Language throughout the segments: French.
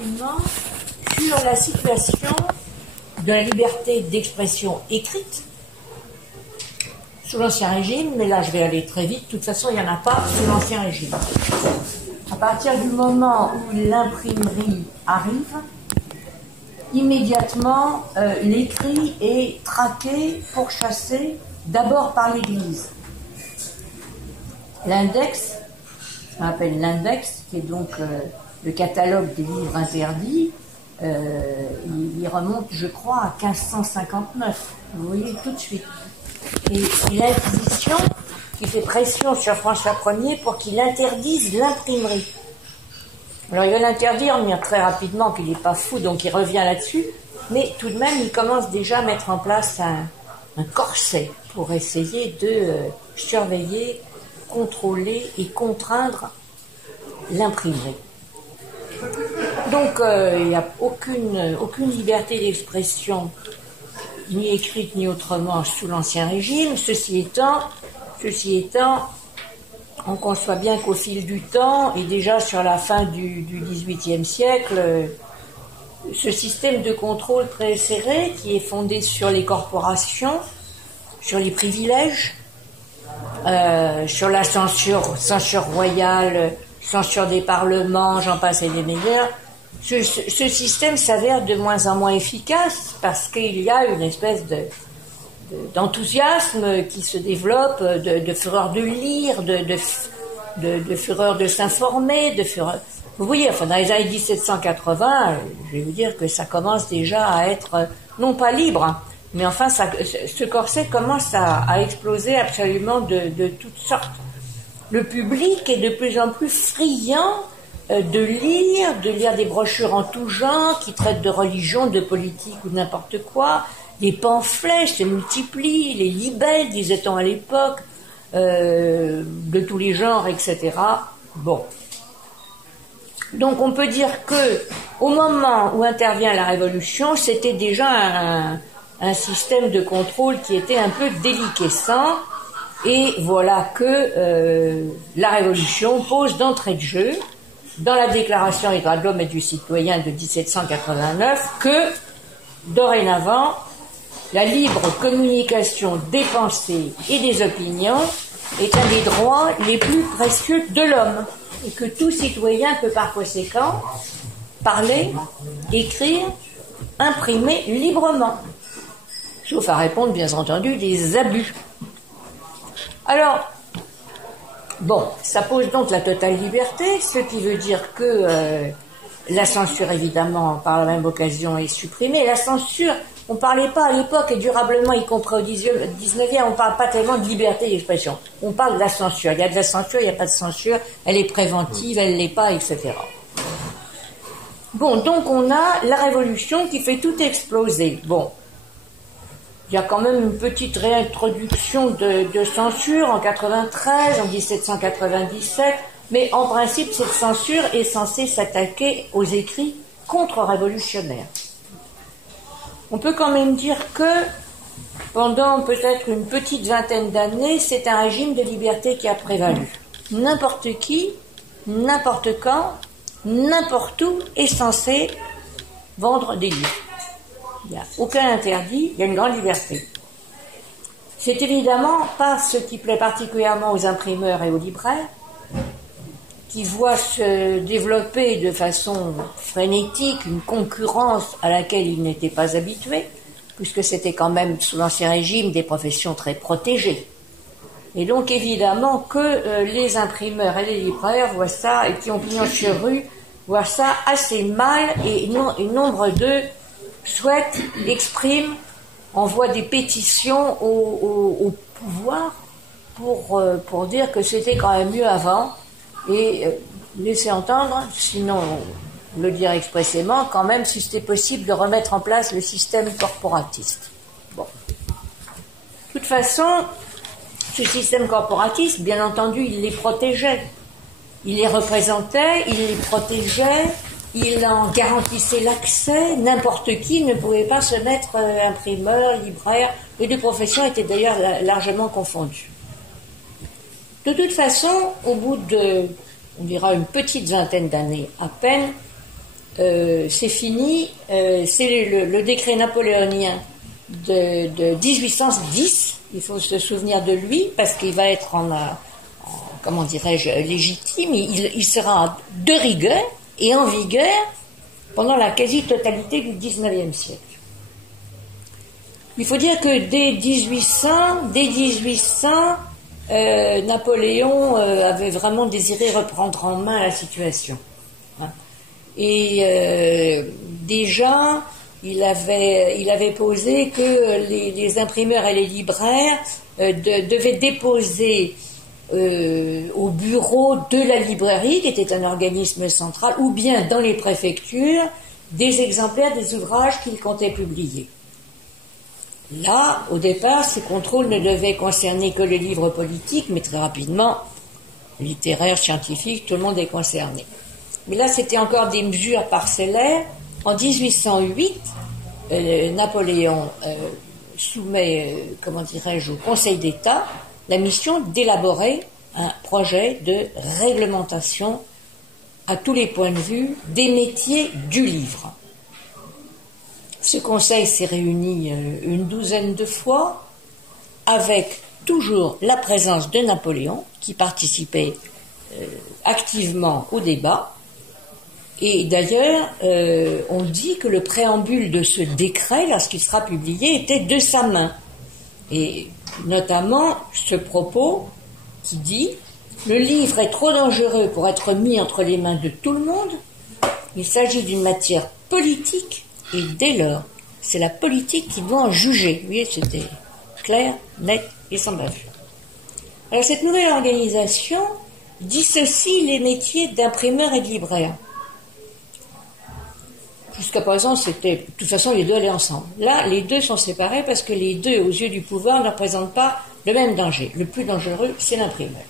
rapidement sur la situation de la liberté d'expression écrite sous l'Ancien Régime, mais là je vais aller très vite, de toute façon il n'y en a pas sous l'Ancien Régime. À partir du moment où l'imprimerie arrive, immédiatement l'écrit est traqué, pourchassé, d'abord par l'Église. L'index, ce qu'on appelle l'index, qui est donc le catalogue des livres interdits, il remonte, je crois, à 1559. Vous voyez tout de suite. Et l'Inquisition qui fait pression sur François Ier pour qu'il interdise l'imprimerie. Alors il va l'interdire, mais très rapidement qu'il n'est pas fou, donc il revient là-dessus. Mais tout de même, il commence déjà à mettre en place un corset pour essayer de surveiller, contrôler et contraindre l'imprimerie. Donc il n'y a aucune liberté d'expression, ni écrite ni autrement, sous l'Ancien Régime. Ceci étant, on conçoit bien qu'au fil du temps, et déjà sur la fin du XVIIIe siècle, ce système de contrôle très serré, qui est fondé sur les corporations, sur les privilèges, sur la censure royale, censure des parlements, j'en passe et des meilleurs, ce système s'avère de moins en moins efficace parce qu'il y a une espèce d'enthousiasme qui se développe, de fureur de lire, de fureur de s'informer, de fureur... Vous voyez, enfin, dans les années 1780, je vais vous dire que ça commence déjà à être, non pas libre, hein, mais enfin, ce corset commence à exploser absolument de toutes sortes. Le public est de plus en plus friand de lire des brochures en tout genre qui traitent de religion, de politique ou n'importe quoi. Les pamphlets se multiplient, les libelles, disait-on à l'époque, de tous les genres, etc. Bon. Donc on peut dire que au moment où intervient la Révolution, c'était déjà un système de contrôle qui était un peu déliquescent. Et voilà que la Révolution pose d'entrée de jeu, dans la Déclaration des droits de l'homme et du citoyen de 1789, que, dorénavant, la libre communication des pensées et des opinions est un des droits les plus précieux de l'homme, et que tout citoyen peut par conséquent parler, écrire, imprimer librement, sauf à répondre, bien entendu, des abus. Alors, bon, ça pose donc la totale liberté, ce qui veut dire que la censure, évidemment, par la même occasion, est supprimée. La censure, on ne parlait pas à l'époque, et durablement, y compris au 19e, on ne parle pas tellement de liberté d'expression. On parle de la censure. Il y a de la censure, il n'y a pas de censure, elle est préventive, elle ne l'est pas, etc. Bon, donc on a la Révolution qui fait tout exploser. Bon. Il y a quand même une petite réintroduction de censure en 93, en 1797, mais en principe, cette censure est censée s'attaquer aux écrits contre-révolutionnaires. On peut quand même dire que pendant peut-être une petite vingtaine d'années, c'est un régime de liberté qui a prévalu. N'importe qui, n'importe quand, n'importe où est censé vendre des livres. Il n'y a aucun interdit, il y a une grande liberté. C'est évidemment pas ce qui plaît particulièrement aux imprimeurs et aux libraires, qui voient se développer de façon frénétique une concurrence à laquelle ils n'étaient pas habitués, puisque c'était quand même, sous l'Ancien Régime, des professions très protégées. Et donc évidemment que les imprimeurs et les libraires voient ça, et qui ont pignon sur rue, voient ça assez mal, et nombre d'eux souhaitent, expriment, envoient des pétitions au pouvoir pour dire que c'était quand même mieux avant et laisser entendre, sinon le dire expressément, quand même si c'était possible de remettre en place le système corporatiste. Bon. De toute façon, ce système corporatiste, bien entendu, il les protégeait. Il les représentait, il les protégeait, il en garantissait l'accès. N'importe qui ne pouvait pas se mettre imprimeur, libraire. Les deux professions étaient d'ailleurs largement confondues. De toute façon, au bout de, on dira, une petite vingtaine d'années à peine, c'est fini, c'est le décret napoléonien de 1810, il faut se souvenir de lui, parce qu'il va être comment dirais-je, légitime, il sera de rigueur et en vigueur pendant la quasi-totalité du XIXe siècle. Il faut dire que dès 1800, Napoléon avait vraiment désiré reprendre en main la situation. Et déjà, il avait posé que les imprimeurs et les libraires devaient déposer au bureau de la librairie, qui était un organisme central, ou bien dans les préfectures, des exemplaires des ouvrages qu'ils comptaient publier. Là, au départ, ces contrôles ne devaient concerner que les livres politiques, mais très rapidement, littéraires, scientifiques, tout le monde est concerné. Mais là, c'était encore des mesures parcellaires. En 1808, Napoléon soumet, comment dirais-je, au Conseil d'État la mission d'élaborer un projet de réglementation à tous les points de vue des métiers du livre. Ce conseil s'est réuni une douzaine de fois, avec toujours la présence de Napoléon, qui participait activement au débat. Et d'ailleurs, on dit que le préambule de ce décret, lorsqu'il sera publié, était de sa main. Et notamment ce propos qui dit « Le livre est trop dangereux pour être mis entre les mains de tout le monde. Il s'agit d'une matière politique et dès lors, c'est la politique qui doit en juger. » Vous voyez, c'était clair, net et sans bavure. Alors cette nouvelle organisation dissocie les métiers d'imprimeur et de libraire. Jusqu'à présent, c'était, de toute façon, les deux allaient ensemble. Là, les deux sont séparés parce que les deux, aux yeux du pouvoir, ne représentent pas le même danger. Le plus dangereux, c'est l'imprimeur,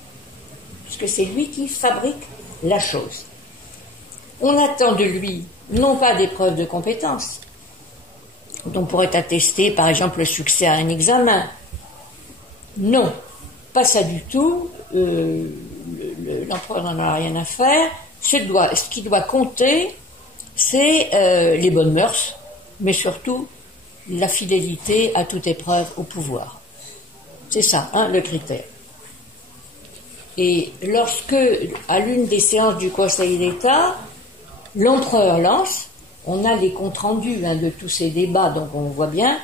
puisque c'est lui qui fabrique la chose. On attend de lui, non pas des preuves de compétence, dont pourrait attester, par exemple, le succès à un examen. Non, pas ça du tout. L'empereur n'en a rien à faire. Ce qui doit compter, c'est les bonnes mœurs, mais surtout la fidélité à toute épreuve au pouvoir. C'est ça, le critère. Et lorsque, à l'une des séances du Conseil d'État, l'empereur lance, on a les comptes rendus de tous ces débats, donc on voit bien,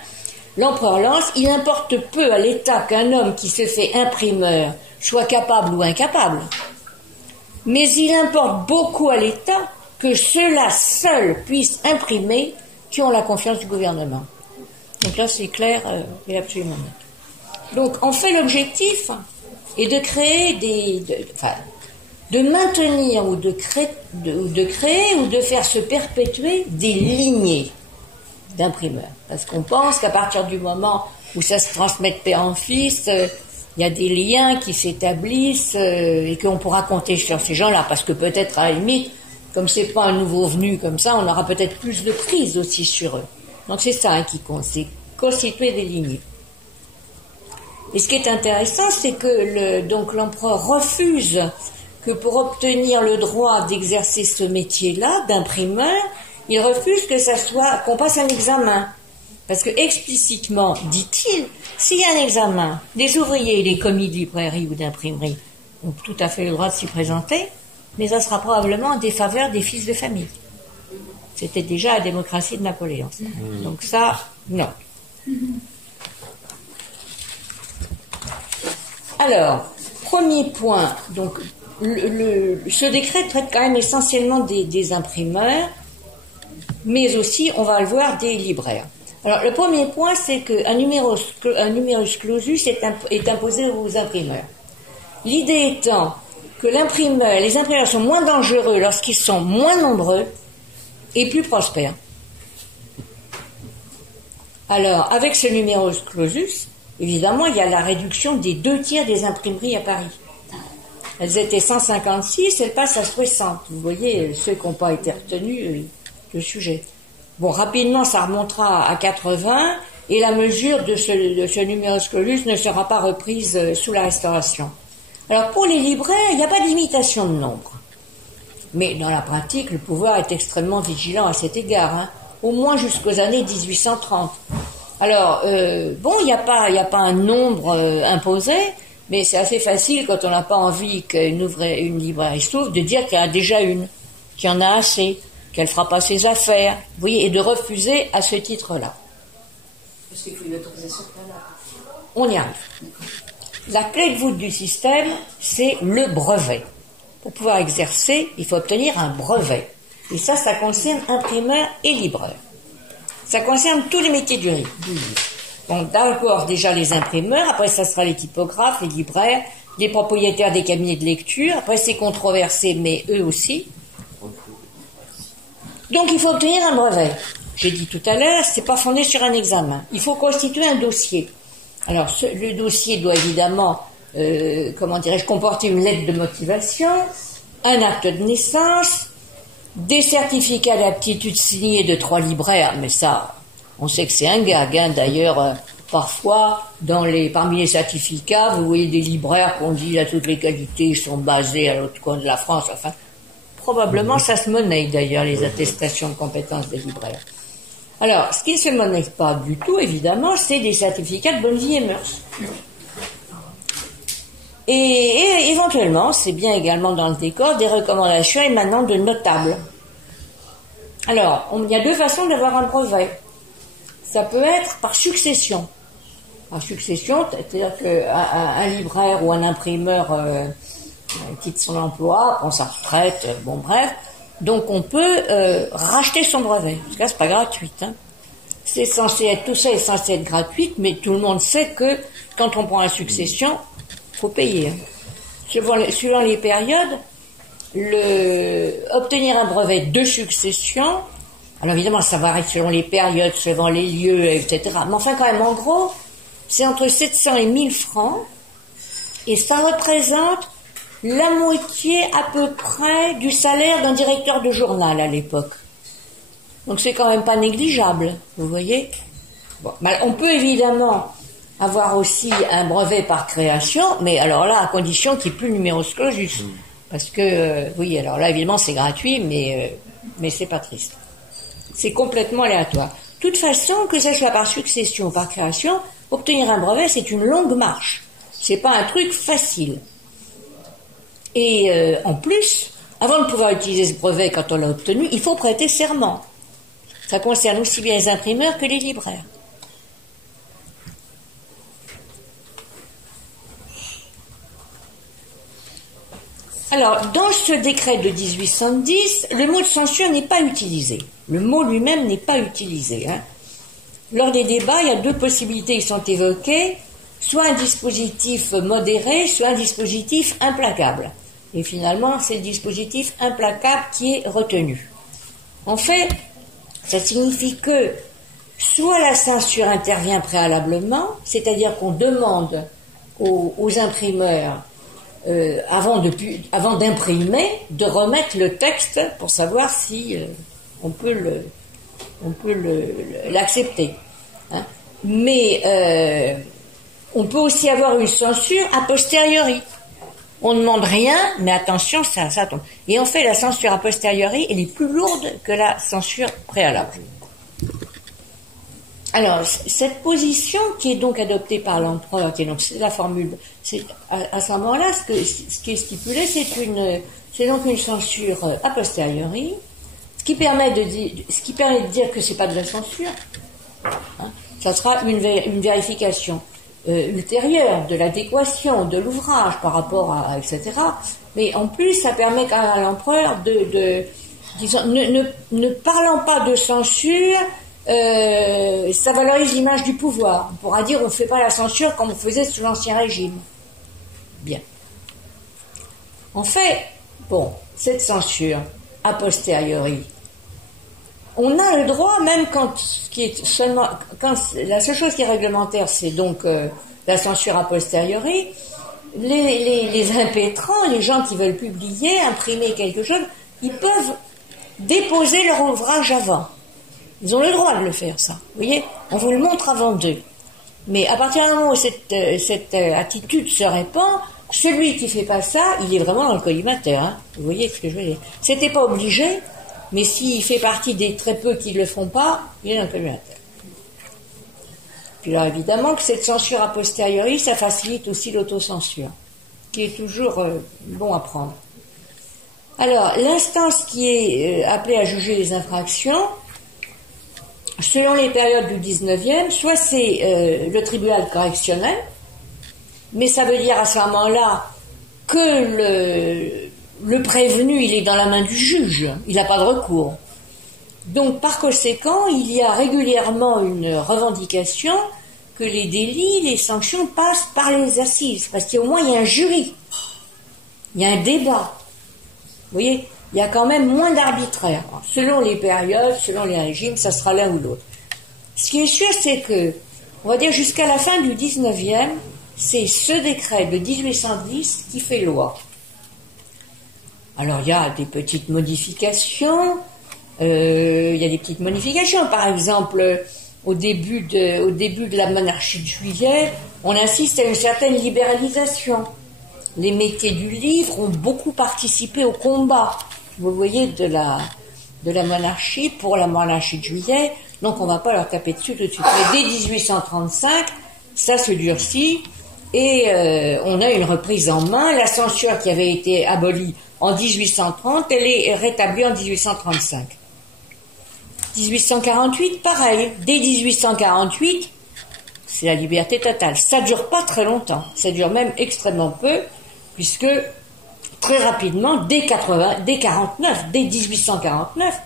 l'empereur lance, il importe peu à l'État qu'un homme qui se fait imprimeur soit capable ou incapable, mais il importe beaucoup à l'État que ceux-là seuls puissent imprimer qui ont la confiance du gouvernement. Donc là, c'est clair et absolument net. Donc, en fait, l'objectif est de créer de maintenir ou de créer ou de faire se perpétuer des lignées d'imprimeurs. Parce qu'on pense qu'à partir du moment où ça se transmet de père en fils, il y a des liens qui s'établissent et qu'on pourra compter sur ces gens-là. Parce que peut-être, à la limite, comme c'est pas un nouveau venu comme ça, on aura peut-être plus de prise aussi sur eux. Donc c'est ça qui compte, c'est constituer des lignées. Et ce qui est intéressant, c'est que l'empereur refuse que pour obtenir le droit d'exercer ce métier-là, d'imprimeur, il refuse qu'on passe un examen. Parce que explicitement, dit-il, s'il y a un examen, les ouvriers et les commis de librairie ou d'imprimerie ont tout à fait le droit de s'y présenter, mais ça sera probablement en défaveur des fils de famille. C'était déjà la démocratie de Napoléon. Donc ça, non. Alors, premier point, donc ce décret traite quand même essentiellement des imprimeurs, mais aussi, on va le voir, des libraires. Alors, le premier point, c'est qu'un numerus clausus est imposé aux imprimeurs. L'idée étant que les imprimeurs sont moins dangereux lorsqu'ils sont moins nombreux et plus prospères. Alors, avec ce numerus clausus, évidemment, il y a la réduction des 2/3 des imprimeries à Paris. Elles étaient 156, elles passent à 60. Vous voyez, ceux qui n'ont pas été retenus, le sujet. Bon, rapidement, ça remontera à 80, et la mesure de ce numerus clausus ne sera pas reprise sous la Restauration. Alors, pour les libraires, il n'y a pas de limitation de nombre. Mais dans la pratique, le pouvoir est extrêmement vigilant à cet égard, hein, au moins jusqu'aux années 1830. Alors, bon, il n'y a pas un nombre imposé, mais c'est assez facile quand on n'a pas envie qu'une librairie s'ouvre de dire qu'il y en a déjà une, qu'il y en a assez, qu'elle ne fera pas ses affaires, vous voyez, et de refuser à ce titre-là. Parce qu'il faut une autorisation préalable. On y arrive. La clé de voûte du système, c'est le brevet. Pour pouvoir exercer, il faut obtenir un brevet. Et ça concerne imprimeurs et libraires. Ça concerne tous les métiers du livre. Donc d'abord déjà les imprimeurs, après ça sera les typographes, les libraires, les propriétaires des cabinets de lecture, après c'est controversé, mais eux aussi. Donc il faut obtenir un brevet. J'ai dit tout à l'heure, c'est pas fondé sur un examen. Il faut constituer un dossier. Alors le dossier doit évidemment, comporter une lettre de motivation, un acte de naissance, des certificats d'aptitude signés de 3 libraires, mais ça, on sait que c'est un gag, hein. D'ailleurs, parfois, parmi les certificats, vous voyez des libraires qu'on dit à toutes les qualités sont basées à l'autre coin de la France, enfin, probablement ça se monnaie d'ailleurs, les attestations de compétences des libraires. Alors, ce qui ne se monnaie pas du tout, évidemment, c'est des certificats de bonne vie et mœurs. Et éventuellement, c'est bien également dans le décor, des recommandations émanant de notables. Alors, il y a 2 façons d'avoir un brevet. Ça peut être par succession. Par succession, c'est-à-dire qu'un libraire ou un imprimeur quitte son emploi, prend sa retraite, bon bref. Donc on peut racheter son brevet. Parce que là, c'est pas gratuit. Hein. Tout ça est censé être gratuit, mais tout le monde sait que quand on prend la succession, faut payer. Hein. Suivant les périodes, obtenir un brevet de succession, alors évidemment ça varie selon les périodes, selon les lieux, etc. Mais enfin quand même, en gros, c'est entre 700 et 1000 francs, et ça représente la moitié à peu près du salaire d'un directeur de journal à l'époque. Donc c'est quand même pas négligeable, vous voyez. Bon, on peut évidemment avoir aussi un brevet par création, mais alors là, à condition qu'il n'y ait plus le numerus clausus. Parce que, oui, alors là, évidemment, c'est gratuit, mais c'est pas triste. C'est complètement aléatoire. De toute façon, que ce soit par succession ou par création, obtenir un brevet, c'est une longue marche. C'est pas un truc facile. Et en plus, avant de pouvoir utiliser ce brevet quand on l'a obtenu, il faut prêter serment. Ça concerne aussi bien les imprimeurs que les libraires. Alors, dans ce décret de 1810, le mot de censure n'est pas utilisé. Le mot lui-même n'est pas utilisé. Hein. Lors des débats, il y a 2 possibilités qui sont évoquées, soit un dispositif modéré, soit un dispositif implacable. Et finalement, c'est le dispositif implacable qui est retenu. En fait, ça signifie que soit la censure intervient préalablement, c'est-à-dire qu'on demande aux imprimeurs avant d'imprimer, de remettre le texte pour savoir si on peut l'accepter. Hein. Mais on peut aussi avoir une censure a posteriori. On ne demande rien, mais attention, ça tombe. Et en fait, la censure a posteriori, elle est plus lourde que la censure préalable. Alors, cette position qui est donc adoptée par l'empereur, qui est donc la formule, c'est à ce moment-là, ce qui est stipulé, c'est donc une censure a posteriori, ce qui permet de dire que c'est pas de la censure. Hein, ça sera une vérification ultérieure de l'adéquation de l'ouvrage par rapport à etc. Mais en plus, ça permet quand même à l'empereur disons, ne parlant pas de censure. Ça valorise l'image du pouvoir. On pourra dire on ne fait pas la censure comme on faisait sous l'Ancien Régime. Bien. En fait, bon, cette censure a posteriori, on a le droit, même quand la seule chose qui est réglementaire, c'est donc la censure a posteriori, les impétrants, les gens qui veulent publier, imprimer quelque chose, ils peuvent déposer leur ouvrage avant. Ils ont le droit de le faire, ça. Vous voyez, on vous le montre avant d'eux. Mais à partir du moment où cette attitude se répand, celui qui fait pas ça, il est vraiment dans le collimateur. Hein. Vous voyez ce que je veux dire? C'était pas obligé, mais s'il fait partie des très peu qui ne le font pas, il est dans le collimateur. Puis là, évidemment que cette censure a posteriori, ça facilite aussi l'autocensure, qui est toujours bon à prendre. Alors, l'instance qui est appelée à juger les infractions, selon les périodes du 19e, soit c'est le tribunal correctionnel, mais ça veut dire à ce moment-là que le prévenu, il est dans la main du juge, il n'a pas de recours. Donc, par conséquent, il y a régulièrement une revendication que les délits, les sanctions passent par les assises, parce qu'au moins il y a un jury, il y a un débat. Vous voyez, il y a quand même moins d'arbitraire. Selon les périodes, selon les régimes, ça sera l'un ou l'autre. Ce qui est sûr, c'est que, on va dire jusqu'à la fin du 19e, c'est ce décret de 1810 qui fait loi. Alors, il y a des petites modifications. Par exemple, au début de la monarchie de Juillet, on insiste à une certaine libéralisation. Les métiers du livre ont beaucoup participé au combat, vous voyez, de la monarchie pour la monarchie de Juillet, donc on ne va pas leur taper dessus tout de suite. Mais dès 1835, ça se durcit et on a une reprise en main. La censure qui avait été abolie en 1830, elle est rétablie en 1835. 1848, pareil. Dès 1848, c'est la liberté totale. Ça ne dure pas très longtemps. Ça dure même extrêmement peu, puisque très rapidement, dès 1849,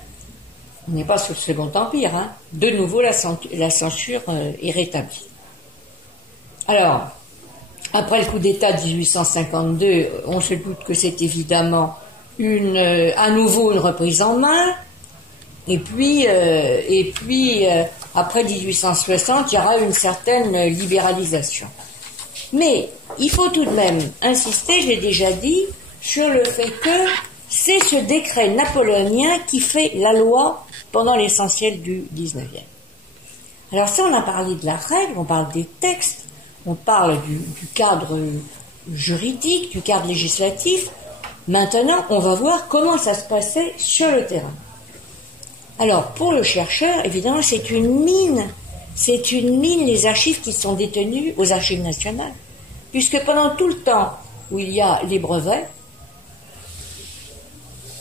on n'est pas sous le Second Empire, hein, de nouveau la censure est rétablie. Alors, après le coup d'État de 1852, on se doute que c'est évidemment à nouveau une reprise en main. Et puis, après 1860, il y aura une certaine libéralisation. Mais il faut tout de même insister, je l'ai déjà dit, sur le fait que c'est ce décret napoléonien qui fait la loi pendant l'essentiel du 19e. Alors ça, on a parlé de la règle, on parle des textes, on parle du cadre juridique, du cadre législatif. Maintenant, on va voir comment ça se passait sur le terrain. Alors, pour le chercheur, évidemment, c'est une mine, les archives qui sont détenues aux archives nationales. Puisque pendant tout le temps où il y a les brevets,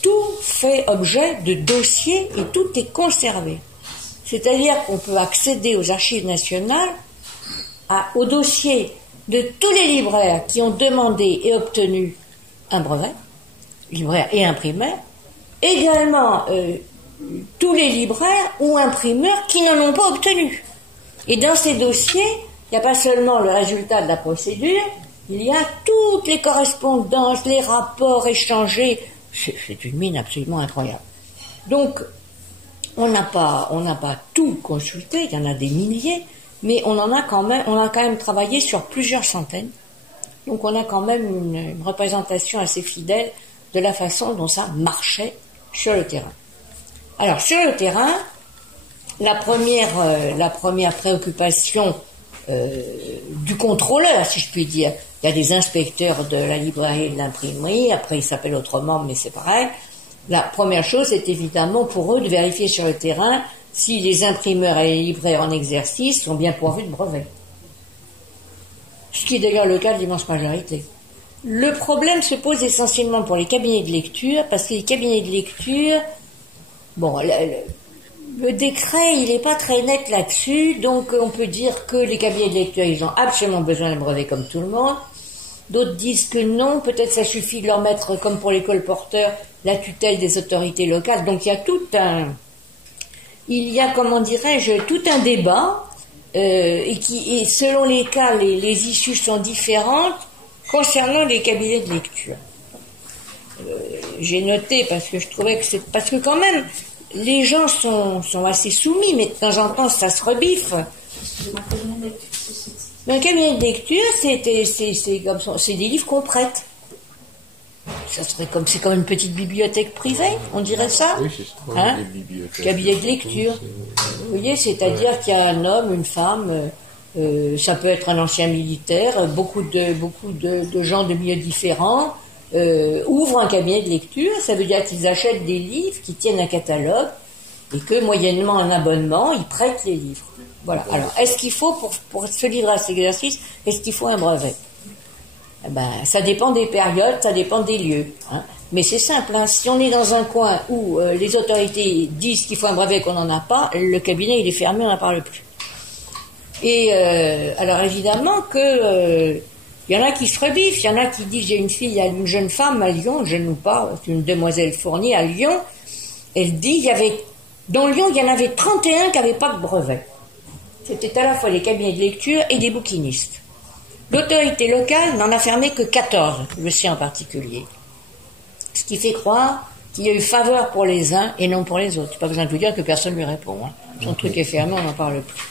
tout fait objet de dossiers et tout est conservé. C'est-à-dire qu'on peut accéder aux archives nationales, aux dossiers de tous les libraires qui ont demandé et obtenu un brevet, libraires et imprimeurs, également tous les libraires ou imprimeurs qui n'en ont pas obtenu. Et dans ces dossiers, il n'y a pas seulement le résultat de la procédure, il y a toutes les correspondances, les rapports échangés. C'est une mine absolument incroyable. Donc, on n'a pas tout consulté, il y en a des milliers, mais on a quand même travaillé sur plusieurs centaines. Donc on a quand même une représentation assez fidèle de la façon dont ça marchait sur le terrain. Alors, sur le terrain, la première préoccupation du contrôleur, si je puis dire, il y a des inspecteurs de la librairie et de l'imprimerie, après ils s'appellent autrement, mais c'est pareil. La première chose, c'est évidemment pour eux de vérifier sur le terrain si les imprimeurs et les libraires en exercice sont bien pourvus de brevets. Ce qui est d'ailleurs le cas de l'immense majorité. Le problème se pose essentiellement pour les cabinets de lecture, parce que les cabinets de lecture, bon, le décret, il n'est pas très net là-dessus, donc on peut dire que les cabinets de lecture, ils ont absolument besoin d'un brevet comme tout le monde. D'autres disent que non, peut-être ça suffit de leur mettre, comme pour les colporteurs, la tutelle des autorités locales. Donc il y a tout un débat, et selon les cas, les issues sont différentes concernant les cabinets de lecture. J'ai noté parce que je trouvais que parce que quand même, les gens sont assez soumis, mais de temps en temps, ça se rebiffe. Mais un cabinet de lecture, c'est des livres qu'on prête. C'est comme une petite bibliothèque privée, on dirait ça. Oui, c'est ça. Hein? Cabinet de lecture. Vous voyez, c'est-à-dire qu'il y a un homme, une femme, Ça peut être un ancien militaire, beaucoup de gens de milieux différents ouvrent un cabinet de lecture. Ça veut dire qu'ils achètent des livres, qui tiennent un catalogue, et que moyennement un abonnement, ils prêtent les livres. Voilà. Alors, est-ce qu'il faut, pour se livrer à cet exercice, est-ce qu'il faut un brevet? Eh ben, ça dépend des périodes, ça dépend des lieux. Hein. Mais c'est simple, hein. Si on est dans un coin où les autorités disent qu'il faut un brevet et qu'on n'en a pas, le cabinet il est fermé, on n'en parle plus. Et alors évidemment que il y en a qui se rebiffent, il y en a qui disent j'ai une jeune femme à Lyon, jeune ou pas, c'est une demoiselle Fournier à Lyon, elle dit dans Lyon il y en avait 31 qui n'avaient pas de brevet. C'était à la fois des cabinets de lecture et des bouquinistes. L'autorité locale n'en a fermé que 14, le sien en particulier. Ce qui fait croire qu'il y a eu faveur pour les uns et non pour les autres. Pas besoin de vous dire que personne ne lui répond. Hein. Son truc est fermé, on n'en parle plus.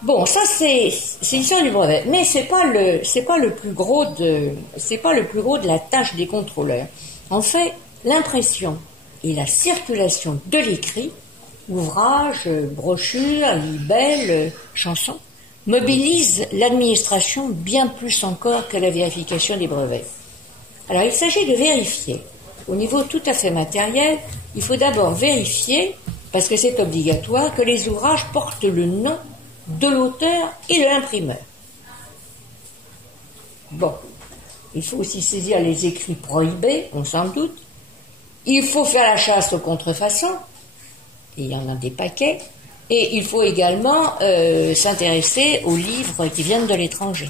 Bon, ça c'est l'histoire du brevet, mais c'est pas le plus gros de la tâche des contrôleurs. En fait, l'impression et la circulation de l'écrit, ouvrages, brochures, libelles, chansons, mobilisent l'administration bien plus encore que la vérification des brevets. Alors, il s'agit de vérifier. Au niveau tout à fait matériel, il faut d'abord vérifier, parce que c'est obligatoire, que les ouvrages portent le nom de l'auteur et de l'imprimeur. Bon, il faut aussi saisir les écrits prohibés, on s'en doute. Il faut faire la chasse aux contrefaçons, et il y en a des paquets. Et il faut également s'intéresser aux livres qui viennent de l'étranger.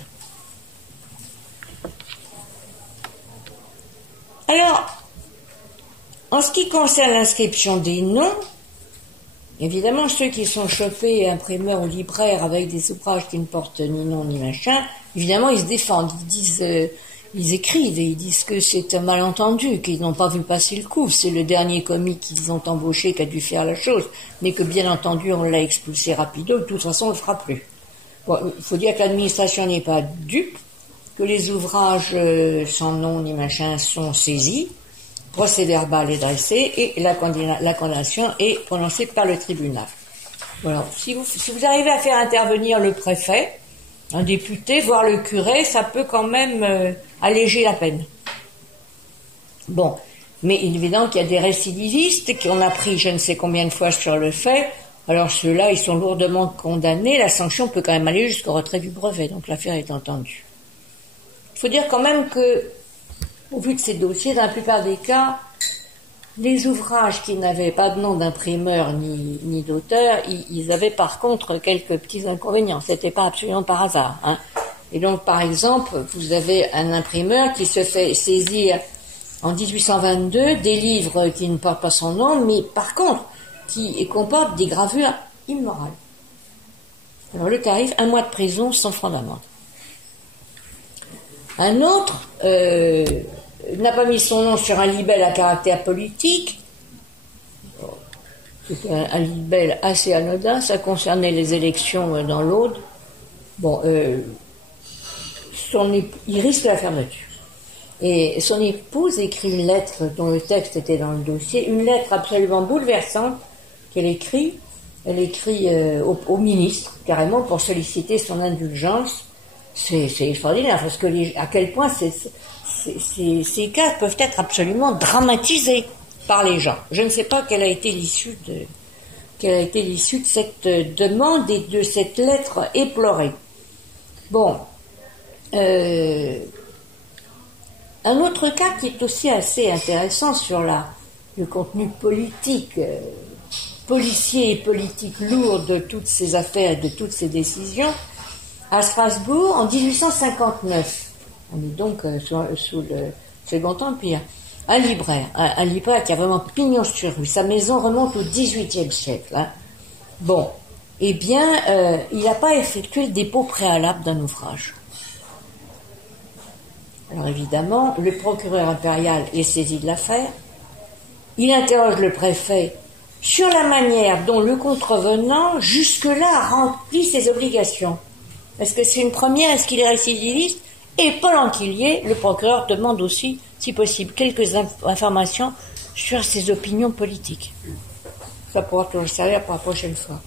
Alors, en ce qui concerne l'inscription des noms, évidemment, ceux qui sont chopés, imprimeurs ou libraires, avec des ouvrages qui ne portent ni nom ni machin, évidemment, ils se défendent. Ils écrivent et ils disent que c'est un malentendu, qu'ils n'ont pas vu passer le coup. C'est le dernier commis qu'ils ont embauché qui a dû faire la chose, mais que bien entendu, on l'a expulsé rapido. De toute façon, on ne le fera plus. Bon, il faut dire que l'administration n'est pas dupe, que les ouvrages sans nom ni machin sont saisis, procès verbal est dressé et la condamnation est prononcée par le tribunal. Voilà. Si vous arrivez à faire intervenir le préfet, un député, voire le curé, ça peut quand même alléger la peine. Bon, mais il est évident qu'il y a des récidivistes qui ont appris je ne sais combien de fois sur le fait. Alors ceux-là, ils sont lourdement condamnés. La sanction peut quand même aller jusqu'au retrait du brevet. Donc l'affaire est entendue. Il faut dire quand même que, au vu de ces dossiers, dans la plupart des cas, les ouvrages qui n'avaient pas de nom d'imprimeur ni d'auteur, ils avaient par contre quelques petits inconvénients. C'était pas absolument par hasard. Hein. Et donc, par exemple, vous avez un imprimeur qui se fait saisir en 1822 des livres qui ne portent pas son nom, mais par contre, qui comportent des gravures immorales. Alors le tarif, 1 mois de prison, 100 francs d'amende. Un autre n'a pas mis son nom sur un libelle à caractère politique. C'était un libelle assez anodin, ça concernait les élections dans l'Aude. Bon, il risque la fermeture. Et son épouse écrit une lettre dont le texte était dans le dossier, une lettre absolument bouleversante qu'elle écrit. Elle écrit au ministre, carrément, pour solliciter son indulgence. C'est extraordinaire, parce que à quel point ces cas peuvent être absolument dramatisés par les gens. Je ne sais pas quelle a été l'issue de cette demande et de cette lettre éplorée. Bon, un autre cas qui est aussi assez intéressant sur le contenu politique, policier et politique lourd de toutes ces affaires et de toutes ces décisions, à Strasbourg, en 1859, on est donc sous le Second Empire, un libraire qui a vraiment pignon sur rue, sa maison remonte au XVIIIe siècle. Hein. Bon, eh bien, il n'a pas effectué le dépôt préalable d'un ouvrage. Alors évidemment, le procureur impérial est saisi de l'affaire, il interroge le préfet sur la manière dont le contrevenant jusque-là a rempli ses obligations. Est-ce que c'est une première? Est-ce qu'il est récidiviste? Et pendant qu'il y est, le procureur demande aussi, si possible, quelques informations sur ses opinions politiques. Ça pourra toujours servir pour la prochaine fois.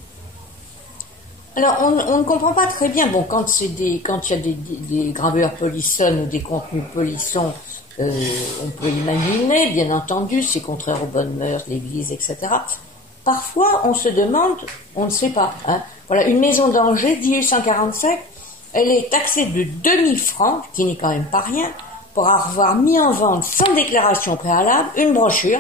Alors, on ne comprend pas très bien. Bon, quand il y a des graveurs polissonnes ou des contenus polissons, on peut imaginer, bien entendu, c'est contraire aux bonnes mœurs, l'Église, etc. Parfois, on se demande, on ne sait pas. Hein. Voilà, une maison d'Angers, 1847, elle est taxée de 2000 francs, qui n'est quand même pas rien, pour avoir mis en vente sans déclaration préalable une brochure,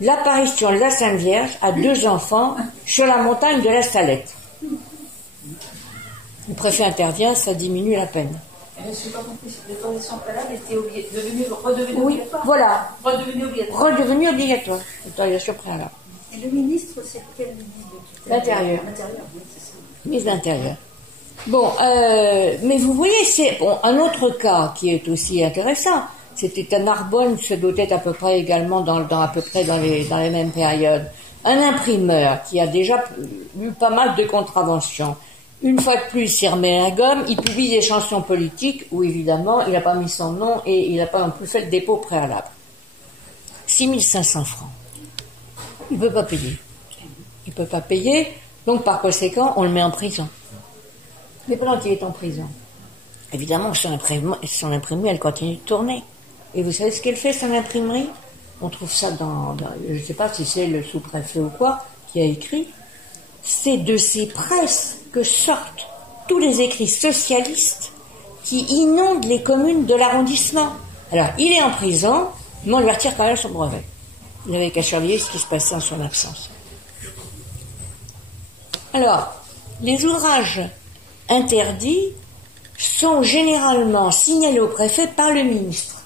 l'apparition de la Sainte Vierge à 2 enfants sur la montagne de la Salette. Le préfet intervient, ça diminue la peine. Je n'ai pas compris, l'autorisation préalable était redevenue Oui, obligatoire. voilà. Redevenue obligatoire. Redevenu obligatoire, l'autorisation préalable. Et le ministre, c'est quel ministre? L'Intérieur. L'Intérieur, oui, c'est ça. Ministre de l'Intérieur. Bon, mais vous voyez, c'est bon, un autre cas qui est aussi intéressant. C'était à Narbonne, ça doit être à peu près également dans les mêmes périodes. Un imprimeur qui a déjà eu pas mal de contraventions. Une fois de plus, il remet la gomme, il publie des chansons politiques où évidemment il n'a pas mis son nom et il n'a pas non plus fait le dépôt préalable. 6500 francs. Il ne peut pas payer. Il ne peut pas payer, donc par conséquent, on le met en prison. Mais pendant qu'il est en prison, évidemment, son imprimerie, elle continue de tourner. Et vous savez ce qu'elle fait, son imprimerie? On trouve ça je ne sais pas si c'est le sous-préfet ou quoi, qui a écrit. C'est de ces presses que sortent tous les écrits socialistes qui inondent les communes de l'arrondissement. Alors, il est en prison, mais on lui retire quand même son brevet. Il n'avait qu'à surveiller ce qui se passait en son absence. Alors, les ouvrages interdits sont généralement signalés au préfet par le ministre,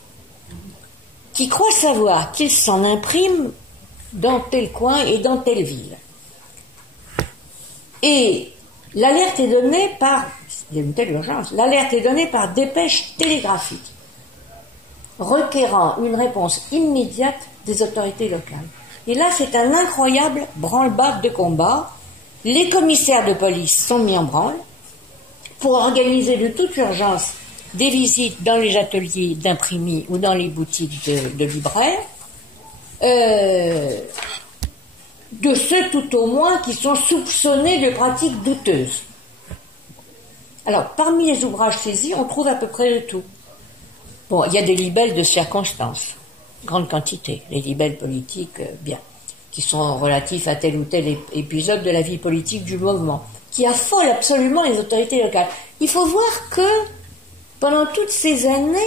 qui croit savoir qu'il s'en imprime dans tel coin et dans telle ville. Et l'alerte est donnée par, il y a une telle urgence, l'alerte est donnée par dépêche télégraphique, requérant une réponse immédiate des autorités locales. Et là, c'est un incroyable branle-bas de combat. Les commissaires de police sont mis en branle pour organiser de toute urgence des visites dans les ateliers d'imprimis ou dans les boutiques de libraires, de ceux tout au moins qui sont soupçonnés de pratiques douteuses. Alors, parmi les ouvrages saisis, on trouve à peu près de tout. Bon, il y a des libelles de circonstances, grande quantité, les libelles politiques, bien, qui sont relatifs à tel ou tel épisode de la vie politique du mouvement, qui affolent absolument les autorités locales. Il faut voir que, pendant toutes ces années,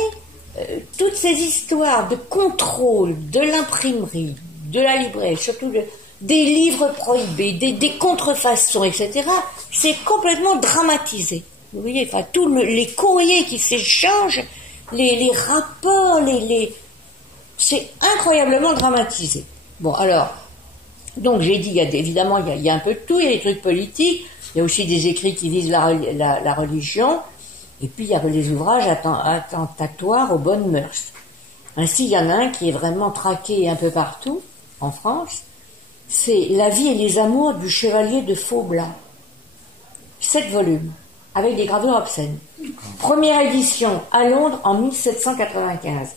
toutes ces histoires de contrôle de l'imprimerie, de la librairie, surtout des livres prohibés, des contrefaçons, etc., c'est complètement dramatisé. Vous voyez, enfin, tous les courriers qui s'échangent, les rapports, c'est incroyablement dramatisé. Bon, alors, donc j'ai dit, évidemment, il y a un peu de tout, il y a des trucs politiques, il y a aussi des écrits qui visent la religion, et puis il y a les ouvrages attentatoires aux bonnes mœurs. Ainsi, il y en a un qui est vraiment traqué un peu partout, en France, c'est La vie et les amours du chevalier de Faublas. 7 volumes, avec des gravures obscènes. Première édition à Londres en 1795.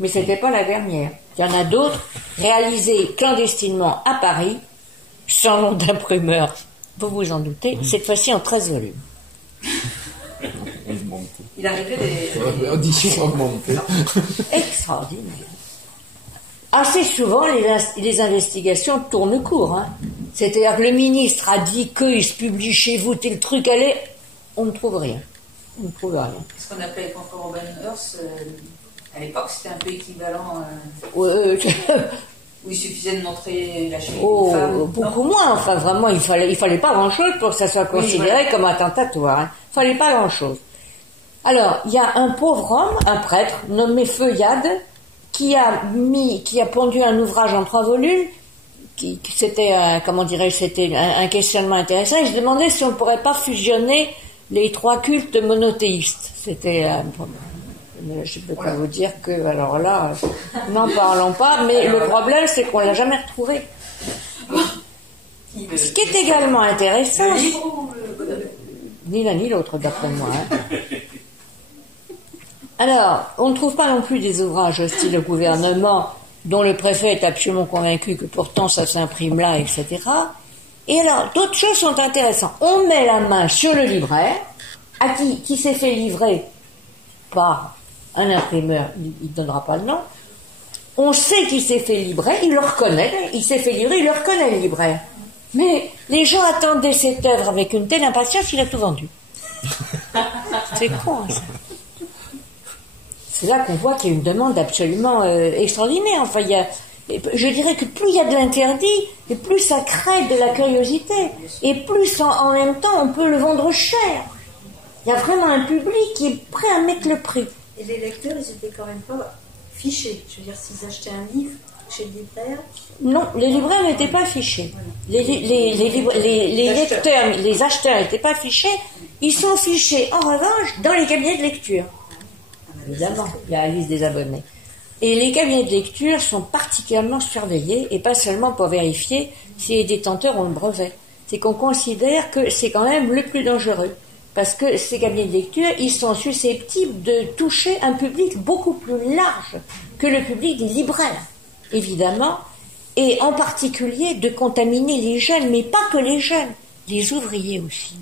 Mais ce n'était pas la dernière. Il y en a d'autres réalisées clandestinement à Paris, sans nom d'imprimeur, vous vous en doutez, cette fois-ci en 13 volumes. Il arrivait des auditions augmentées. Extraordinaire. Assez souvent, les investigations tournent court. Hein. C'est-à-dire que le ministre a dit qu'il se publie chez vous tel truc, allez, on ne trouve rien. On ne trouve rien. Ce qu'on appelait contre Robin Hearst, à l'époque, c'était un peu équivalent. Où il suffisait de montrer la chaîne d'une femme. Beaucoup moins. Enfin, vraiment, il fallait pas grand-chose pour que ça soit considéré comme attentatoire. Hein. Il fallait pas grand-chose. Alors, il y a un pauvre homme, un prêtre, nommé Feuillade, qui a pondu un ouvrage en 3 volumes, c'était, c'était un questionnement intéressant, et je demandais si on ne pourrait pas fusionner les 3 cultes monothéistes. C'était, je ne peux pas vous dire que, alors là, n'en parlons pas, mais le problème, c'est qu'on ne l'a jamais retrouvé. Ce qui est également intéressant, ni l'un ni l'autre, d'après moi, hein. Alors, on ne trouve pas non plus des ouvrages hostiles au gouvernement dont le préfet est absolument convaincu que pourtant ça s'imprime là, etc. Et alors, d'autres choses sont intéressantes. On met la main sur le libraire, à qui s'est fait livrer par un imprimeur, il ne donnera pas le nom. On sait qu'il s'est fait livrer, il le reconnaît, il s'est fait livrer, il le reconnaît, le libraire. Mais les gens attendaient cette œuvre avec une telle impatience, il a tout vendu. C'est con, ça. C'est là qu'on voit qu'il y a une demande absolument extraordinaire. Enfin, je dirais que plus il y a de l'interdit, et plus ça crée de la curiosité. Et plus en même temps, on peut le vendre cher. Il y a vraiment un public qui est prêt à mettre le prix. Et les lecteurs, ils étaient quand même pas fichés. Je veux dire, s'ils achetaient un livre chez le libraire... Non, les libraires n'étaient pas fichés. Les acheteurs n'étaient pas fichés. Ils sont fichés, en revanche, dans les cabinets de lecture. Évidemment, il y a la liste des abonnés. Et les cabinets de lecture sont particulièrement surveillés, et pas seulement pour vérifier si les détenteurs ont le brevet. C'est qu'on considère que c'est quand même le plus dangereux. Parce que ces cabinets de lecture, ils sont susceptibles de toucher un public beaucoup plus large que le public des libraires, évidemment, et en particulier de contaminer les jeunes, mais pas que les jeunes, les ouvriers aussi.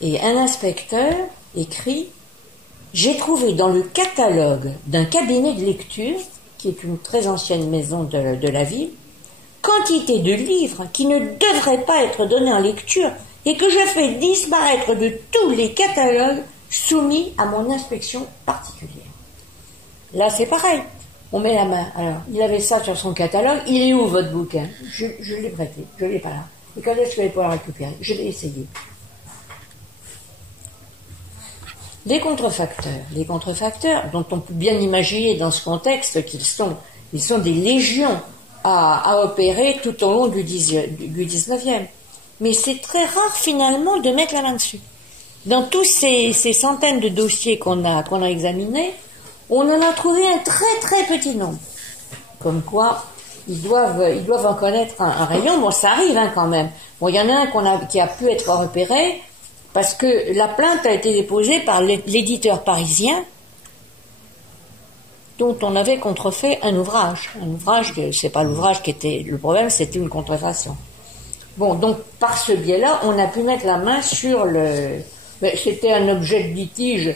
Et un inspecteur écrit « J'ai trouvé dans le catalogue d'un cabinet de lecture, qui est une très ancienne maison de la ville, quantité de livres qui ne devraient pas être donnés en lecture et que je fais disparaître de tous les catalogues soumis à mon inspection particulière. » Là, c'est pareil. On met la main. Alors, il avait ça sur son catalogue. Il est où, votre bouquin? Je l'ai prêté. Je ne l'ai pas là. Et quand est-ce que je vais pouvoir le récupérer? Je vais essayer. Les contrefacteurs, dont on peut bien imaginer dans ce contexte qu'ils sont des légions à opérer tout au long du 19e. Mais c'est très rare finalement de mettre la main dessus. Dans tous ces centaines de dossiers qu'on a examinés, on en a trouvé un très très petit nombre. Comme quoi, ils doivent en connaître un rayon. Bon, ça arrive quand même. Bon, il y en a un qui a pu être repéré parce que la plainte a été déposée par l'éditeur parisien dont on avait contrefait un ouvrage. Un ouvrage, c'est pas l'ouvrage qui était le problème, c'était une contrefaçon. Bon, donc par ce biais-là, on a pu mettre la main sur c'était un objet de litige,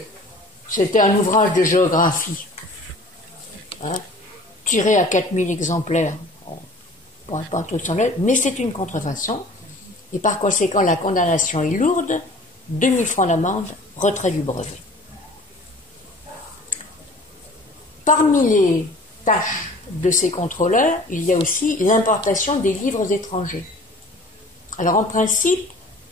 c'était un ouvrage de géographie, tiré à 4000 exemplaires. Bon, pas tout sans l'aide, mais c'est une contrefaçon, et par conséquent, la condamnation est lourde, 2000 francs d'amende, retrait du brevet. Parmi les tâches de ces contrôleurs, il y a aussi l'importation des livres étrangers. Alors en principe,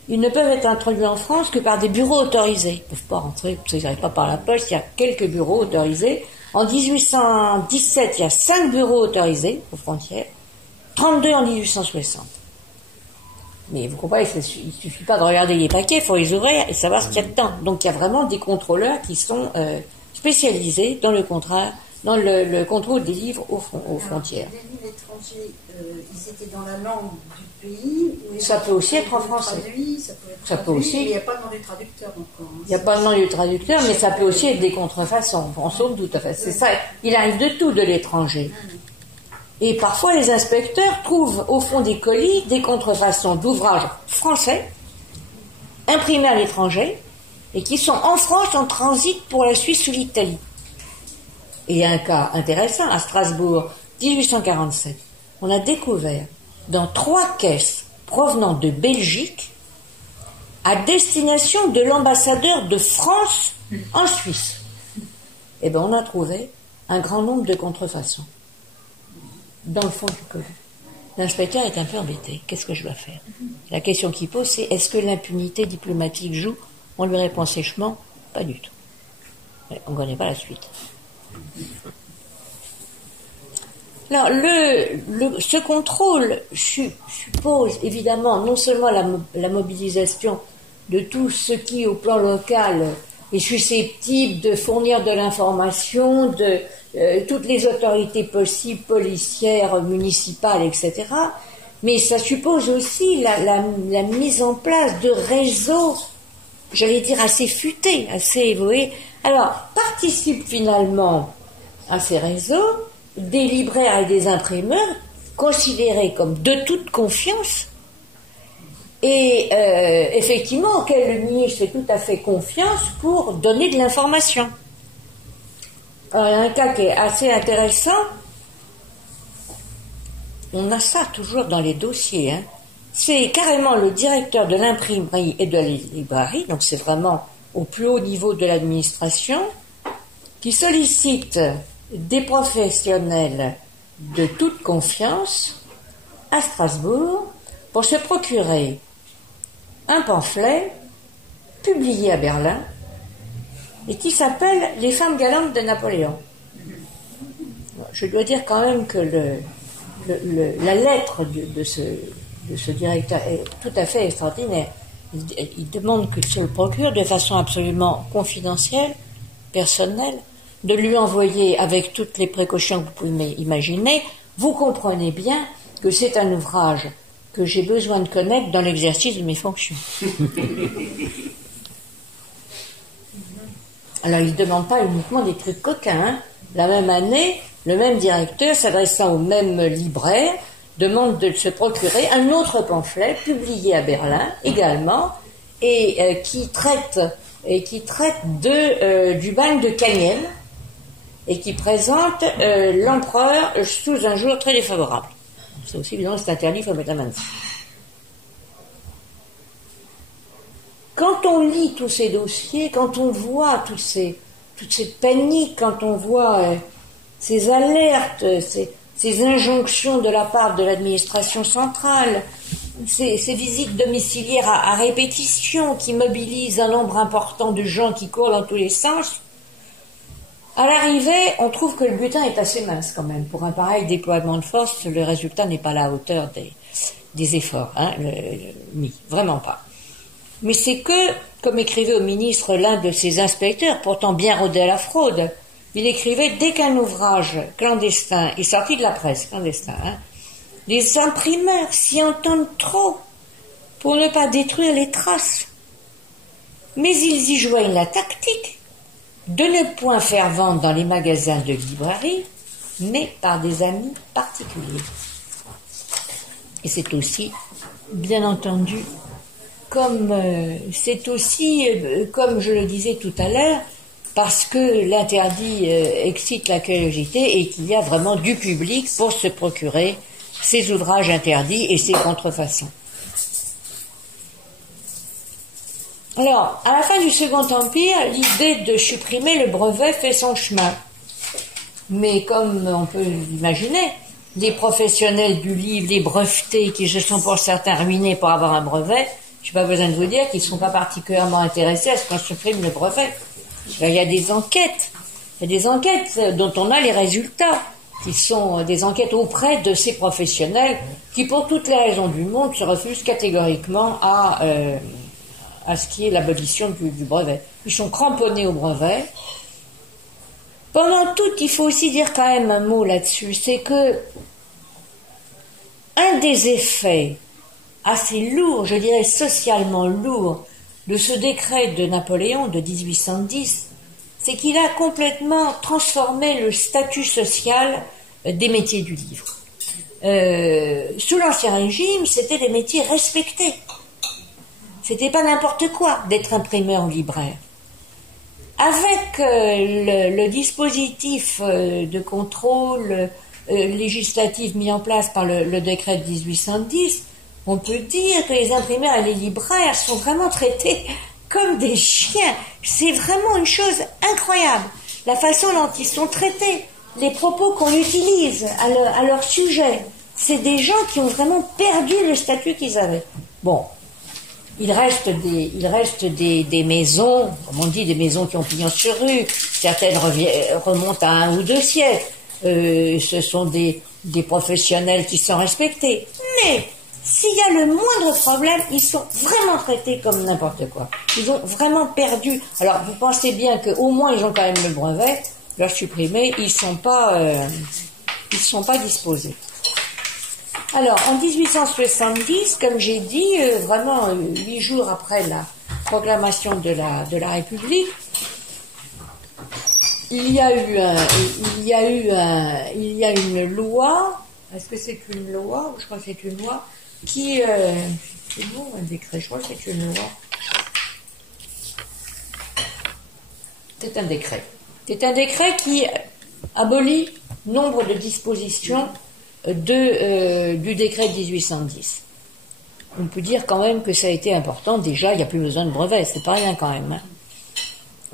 ils ne peuvent être introduits en France que par des bureaux autorisés. Ils ne peuvent pas rentrer, parce qu'ils n'arrivent pas par la poste, il y a quelques bureaux autorisés. En 1817, il y a 5 bureaux autorisés aux frontières, 32 en 1860. Mais vous comprenez, il ne suffit pas de regarder les paquets, il faut les ouvrir et savoir ce qu'il y a dedans. Donc il y a vraiment des contrôleurs qui sont spécialisés dans le contrôle des livres aux frontières. Les livres étrangers, ils étaient dans la langue du pays. Ça peut aussi être en français. Ça peut aussi. Il n'y a pas de nom du traducteur encore. Il n'y a pas de nom du traducteur, mais ça peut aussi être des contrefaçons. On s'en doute. Enfin, c'est ça. Il arrive de tout de l'étranger. Et parfois, les inspecteurs trouvent au fond des colis des contrefaçons d'ouvrages français, imprimés à l'étranger, et qui sont en France en transit pour la Suisse ou l'Italie. Et il y a un cas intéressant, à Strasbourg, 1847. On a découvert dans 3 caisses provenant de Belgique à destination de l'ambassadeur de France en Suisse. Eh bien, on a trouvé un grand nombre de contrefaçons dans le fond du colis. L'inspecteur est un peu embêté. Qu'est-ce que je dois faire? La question qu'il pose, c'est est-ce que l'impunité diplomatique joue? On lui répond sèchement, pas du tout. Mais on ne connaît pas la suite. Alors, ce contrôle suppose évidemment non seulement la mobilisation de tout ce qui, au plan local, est susceptible de fournir de l'information, de toutes les autorités possibles, policières, municipales, etc. Mais ça suppose aussi la mise en place de réseaux, j'allais dire, assez futés, assez, vous voyez. Alors, participent finalement à ces réseaux des libraires et des imprimeurs considéré comme de toute confiance et effectivement auquel le ministre fait tout à fait confiance pour donner de l'information. Alors, il y a un cas qui est assez intéressant. On a ça toujours dans les dossiers, hein. C'est carrément le directeur de l'imprimerie et de la librairie, donc c'est vraiment au plus haut niveau de l'administration, qui sollicite des professionnels de toute confiance à Strasbourg pour se procurer un pamphlet publié à Berlin et qui s'appelle « Les femmes galantes de Napoléon ». Je dois dire quand même que la lettre de ce directeur est tout à fait extraordinaire. Il demande que se le procure de façon absolument confidentielle, personnelle, de lui envoyer avec toutes les précautions que vous pouvez imaginer. Vous comprenez bien que c'est un ouvrage que j'ai besoin de connaître dans l'exercice de mes fonctions. Alors, il ne demande pas uniquement des trucs coquins, hein. La même année, le même directeur, s'adressant au même libraire, demande de se procurer un autre pamphlet publié à Berlin également et qui traite du bagne de Cayenne et qui présente l'empereur sous un jour très défavorable. C'est aussi évidemment c'est interdit, il faut mettre la main dessus. Quand on lit tous ces dossiers, quand on voit toute cette panique, quand on voit ces alertes, ces injonctions de la part de l'administration centrale, ces visites domiciliaires à répétition qui mobilisent un nombre important de gens qui courent dans tous les sens, à l'arrivée, on trouve que le butin est assez mince quand même. Pour un pareil déploiement de force, le résultat n'est pas à la hauteur des efforts, hein, vraiment pas. Mais c'est que, comme écrivait au ministre l'un de ses inspecteurs, pourtant bien rodé à la fraude, il écrivait, dès qu'un ouvrage clandestin est sorti de la presse, clandestin, hein, les imprimeurs s'y entendent trop pour ne pas détruire les traces. Mais ils y joignent la tactique de ne point faire vendre dans les magasins de librairie, mais par des amis particuliers. Et c'est aussi, bien entendu, comme je le disais tout à l'heure, parce que l'interdit excite la curiosité et qu'il y a vraiment du public pour se procurer ces ouvrages interdits et ces contrefaçons. Alors, à la fin du Second Empire, l'idée de supprimer le brevet fait son chemin. Mais comme on peut l'imaginer, les professionnels du livre, les brevetés qui se sont pour certains ruinés pour avoir un brevet, je n'ai pas besoin de vous dire qu'ils ne sont pas particulièrement intéressés à ce qu'on supprime le brevet. Il y a des enquêtes dont on a les résultats, qui sont des enquêtes auprès de ces professionnels qui, pour toutes les raisons du monde, se refusent catégoriquement à ce qui est l'abolition du brevet. Ils sont cramponnés au brevet. Pendant tout, il faut aussi dire quand même un mot là-dessus, c'est que un des effets assez lourds, je dirais socialement lourds, de ce décret de Napoléon de 1810, c'est qu'il a complètement transformé le statut social des métiers du livre. Sous l'Ancien Régime, c'était des métiers respectés. C'était pas n'importe quoi d'être imprimeur ou libraire. Avec le dispositif de contrôle législatif mis en place par le décret de 1810, on peut dire que les imprimeurs et les libraires sont vraiment traités comme des chiens. C'est vraiment une chose incroyable. La façon dont ils sont traités, les propos qu'on utilise à leur sujet. C'est des gens qui ont vraiment perdu le statut qu'ils avaient. Bon, il reste des maisons, comme on dit, des maisons qui ont pignon sur rue. Certaines remontent à 1 ou 2 siècles. Ce sont des professionnels qui sont respectés. Mais s'il y a le moindre problème, ils sont vraiment traités comme n'importe quoi. Ils ont vraiment perdu. Alors, vous pensez bien qu'au moins, ils ont quand même le brevet. Leur supprimer, ils sont pas disposés. Alors, en 1870, comme j'ai dit, vraiment 8 jours après la proclamation de la République, il y a une loi est-ce que c'est une loi? Je crois que c'est une loi qui... c'est bon, un décret, je crois que c'est une loi. C'est un décret. C'est un décret qui abolit nombre de dispositions du décret de 1810. On peut dire quand même que ça a été important. Déjà, il n'y a plus besoin de brevet, c'est pas rien quand même. Hein.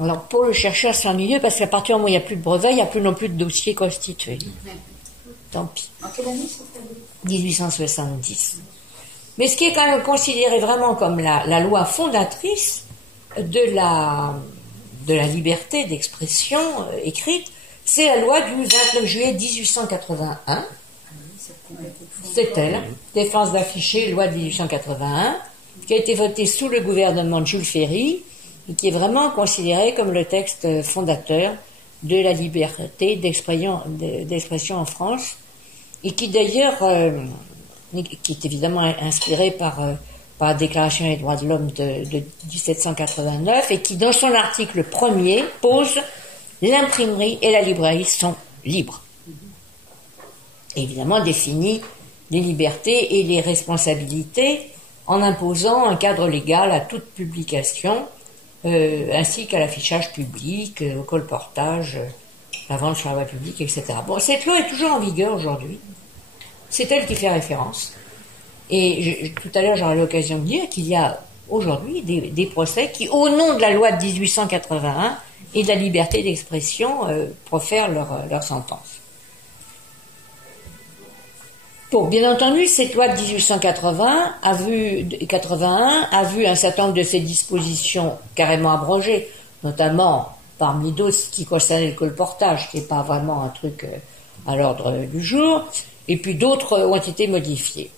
Alors, pour le chercheur, c'est ennuyeux parce qu'à partir du moment où il n'y a plus de brevet, il n'y a plus non plus de dossier constitué. Tant pis. En quelle année ça fait 1870. Mais ce qui est quand même considéré vraiment comme la loi fondatrice de la liberté d'expression écrite, c'est la loi du 29 juillet 1881. C'est elle, défense d'afficher, loi de 1881, qui a été votée sous le gouvernement de Jules Ferry et qui est vraiment considérée comme le texte fondateur de la liberté d'expression en France et qui d'ailleurs, qui est évidemment inspirée par la Déclaration des droits de l'homme de 1789 et qui, dans son article 1er, pose l'imprimerie et la librairie sont libres. Et évidemment, définit les libertés et les responsabilités en imposant un cadre légal à toute publication, ainsi qu'à l'affichage public, au colportage, la vente sur la voie publique, etc. Bon, cette loi est toujours en vigueur aujourd'hui. C'est elle qui fait référence. Et tout à l'heure, j'aurai l'occasion de dire qu'il y a aujourd'hui des procès qui, au nom de la loi de 1881 et de la liberté d'expression, profèrent leur sentence. Bon, bien entendu, cette loi de 1881 a vu un certain nombre de ses dispositions carrément abrogées, notamment parmi d'autres qui concernaient le colportage, qui n'est pas vraiment un truc à l'ordre du jour, et puis d'autres ont été modifiées.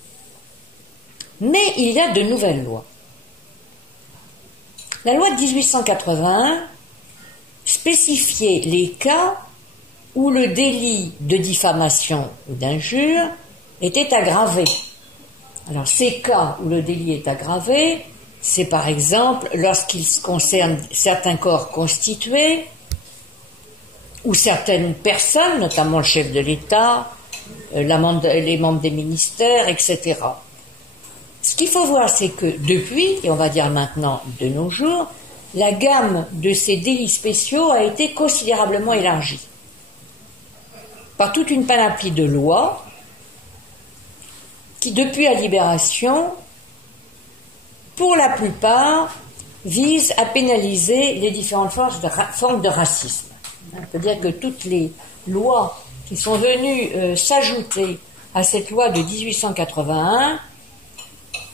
Mais il y a de nouvelles lois. La loi de 1881 spécifiait les cas où le délit de diffamation ou d'injure était aggravé. Alors, ces cas où le délit est aggravé, c'est par exemple lorsqu'il concerne certains corps constitués ou certaines personnes, notamment le chef de l'État, les membres des ministères, etc. Ce qu'il faut voir, c'est que depuis, et on va dire maintenant de nos jours, la gamme de ces délits spéciaux a été considérablement élargie par toute une panoplie de lois qui, depuis la Libération, pour la plupart, visent à pénaliser les différentes formes de racisme. On peut dire que toutes les lois qui sont venues s'ajouter à cette loi de 1881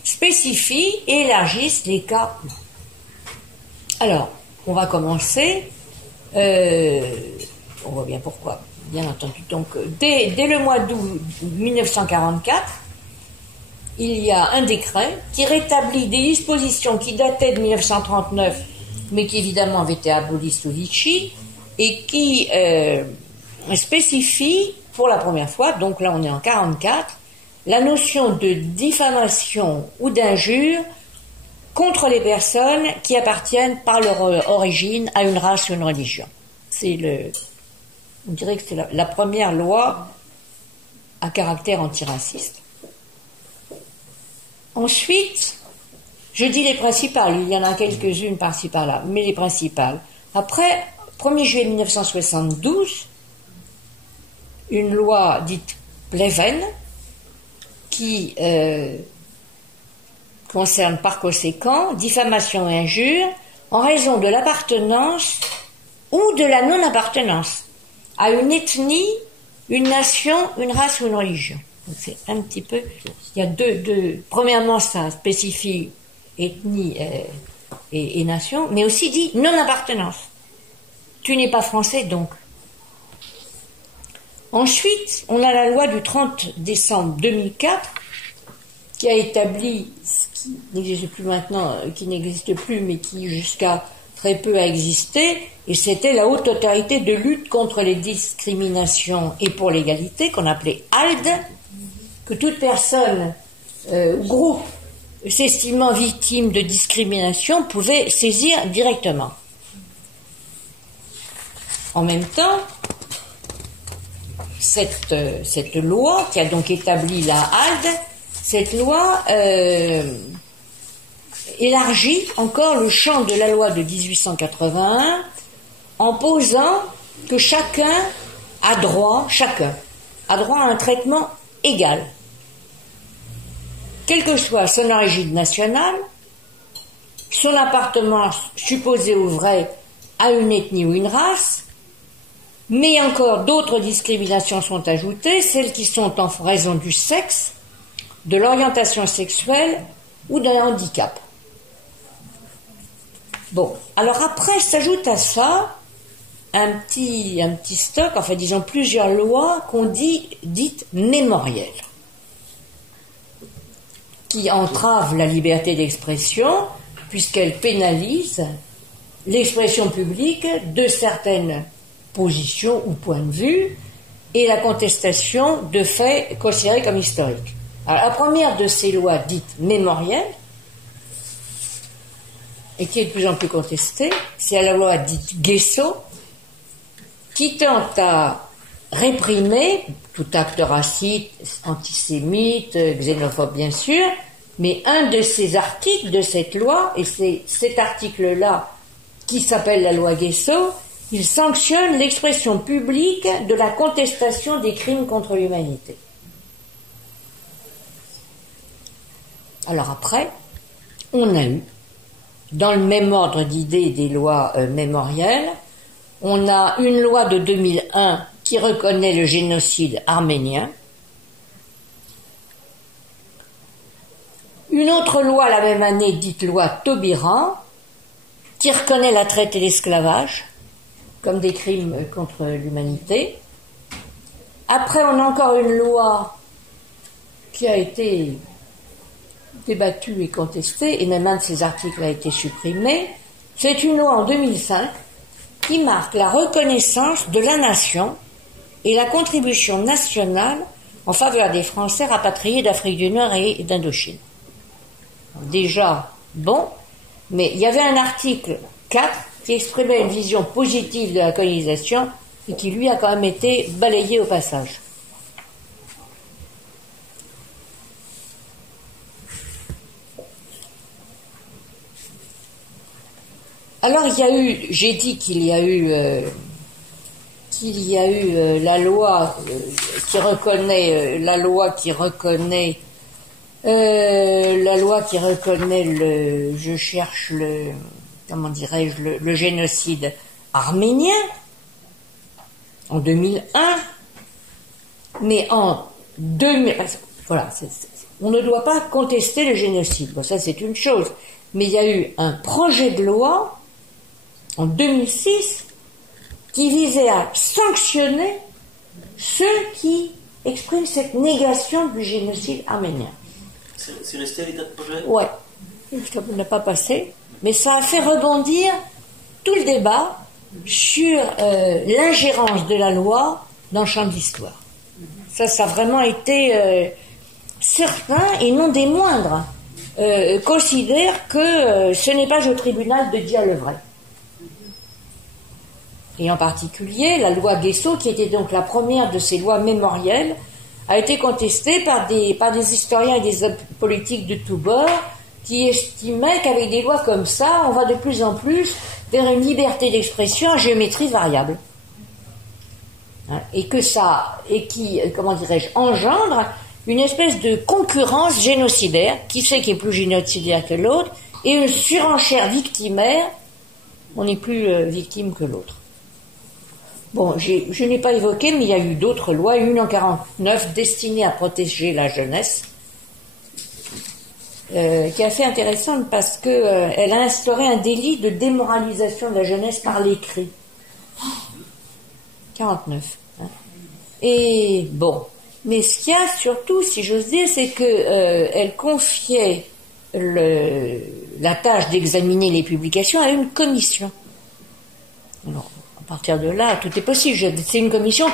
spécifient et élargissent les cas. Alors, on va commencer, on voit bien pourquoi, bien entendu. Donc, dès le mois d'août 1944, il y a un décret qui rétablit des dispositions qui dataient de 1939, mais qui évidemment avaient été abolies sous Vichy, et qui spécifie pour la première fois, donc là on est en 1944, la notion de diffamation ou d'injure contre les personnes qui appartiennent par leur origine à une race ou une religion. On dirait que c'est la première loi à caractère antiraciste. Ensuite, je dis les principales, il y en a quelques-unes par-ci par-là, mais les principales. Après, 1er juillet 1972, une loi dite Pleven, qui concerne par conséquent diffamation et injure en raison de l'appartenance ou de la non-appartenance à une ethnie, une nation, une race ou une religion. Donc c'est un petit peu... Il y a deux... Premièrement, ça spécifie ethnie et nation, mais aussi dit non-appartenance. Tu n'es pas français, donc. Ensuite, on a la loi du 30 décembre 2004 qui a établi ce qui n'existe plus maintenant, qui n'existe plus, mais qui jusqu'à très peu a existé, et c'était la Haute Autorité de lutte contre les discriminations et pour l'égalité, qu'on appelait HALD, que toute personne ou groupe s'estimant victime de discrimination pouvait saisir directement. En même temps, cette loi qui a donc établi la HALD, cette loi élargit encore le champ de la loi de 1881 en posant que chacun a droit à un traitement égal, quelle que soit son origine nationale, son appartenance supposée ou vraie à une ethnie ou une race, mais encore d'autres discriminations sont ajoutées, celles qui sont en raison du sexe, de l'orientation sexuelle ou d'un handicap. Bon, alors après s'ajoute à ça un petit stock, enfin disons plusieurs lois qu'on dit dites mémorielles, qui entravent la liberté d'expression puisqu'elles pénalisent l'expression publique de certaines positions ou points de vue et la contestation de faits considérés comme historiques. Alors, la première de ces lois dites mémorielles, et qui est de plus en plus contestée, c'est la loi dite Guesso, qui tente à réprimer tout acte raciste, antisémite, xénophobe bien sûr, mais un de ces articles de cette loi, et c'est cet article-là qui s'appelle la loi Guesso, il sanctionne l'expression publique de la contestation des crimes contre l'humanité. Alors après, on a eu, dans le même ordre d'idées des lois mémorielles, on a une loi de 2001 qui reconnaît le génocide arménien, une autre loi la même année, dite loi Taubira, qui reconnaît la traite et l'esclavage comme des crimes contre l'humanité. Après, on a encore une loi qui a été débattue et contestée, et même un de ces articles a été supprimé. C'est une loi en 2005 qui marque la reconnaissance de la nation et la contribution nationale en faveur des Français rapatriés d'Afrique du Nord et d'Indochine. Déjà, bon, mais il y avait un article 4 qui exprimait une vision positive de la colonisation et qui, lui, a quand même été balayé au passage. Alors, il y a eu, j'ai dit qu'il y a eu la loi qui reconnaît le génocide arménien en 2001, mais en 2000, voilà, on ne doit pas contester le génocide. Bon, ça c'est une chose, mais il y a eu un projet de loi en 2006 qui visait à sanctionner ceux qui expriment cette négation du génocide arménien. C'est resté à l'état de projet ? Ouais, ça n'a pas passé, mais ça a fait rebondir tout le débat sur l'ingérence de la loi dans le champ de l'histoire. Ça a vraiment été certains, et non des moindres, considèrent que ce n'est pas au tribunal de dire le vrai. Et en particulier, la loi Guesso, qui était donc la première de ces lois mémorielles, a été contestée par des historiens et des hommes politiques de tous bords qui estimaient qu'avec des lois comme ça, on va de plus en plus vers une liberté d'expression à géométrie variable. Et qui, comment dirais-je, engendre une espèce de concurrence génocidaire, qui c'est qui est plus génocidaire que l'autre, et une surenchère victimaire, on n'est plus victime que l'autre. Bon, je n'ai pas évoqué, mais il y a eu d'autres lois, une en 49 destinée à protéger la jeunesse, qui est assez intéressante parce qu'elle a instauré un délit de démoralisation de la jeunesse par l'écrit. 49. Et bon, mais ce qu'il y a surtout, si j'ose dire, c'est qu'elle confiait la tâche d'examiner les publications à une commission. Alors, à partir de là, tout est possible. C'est une commission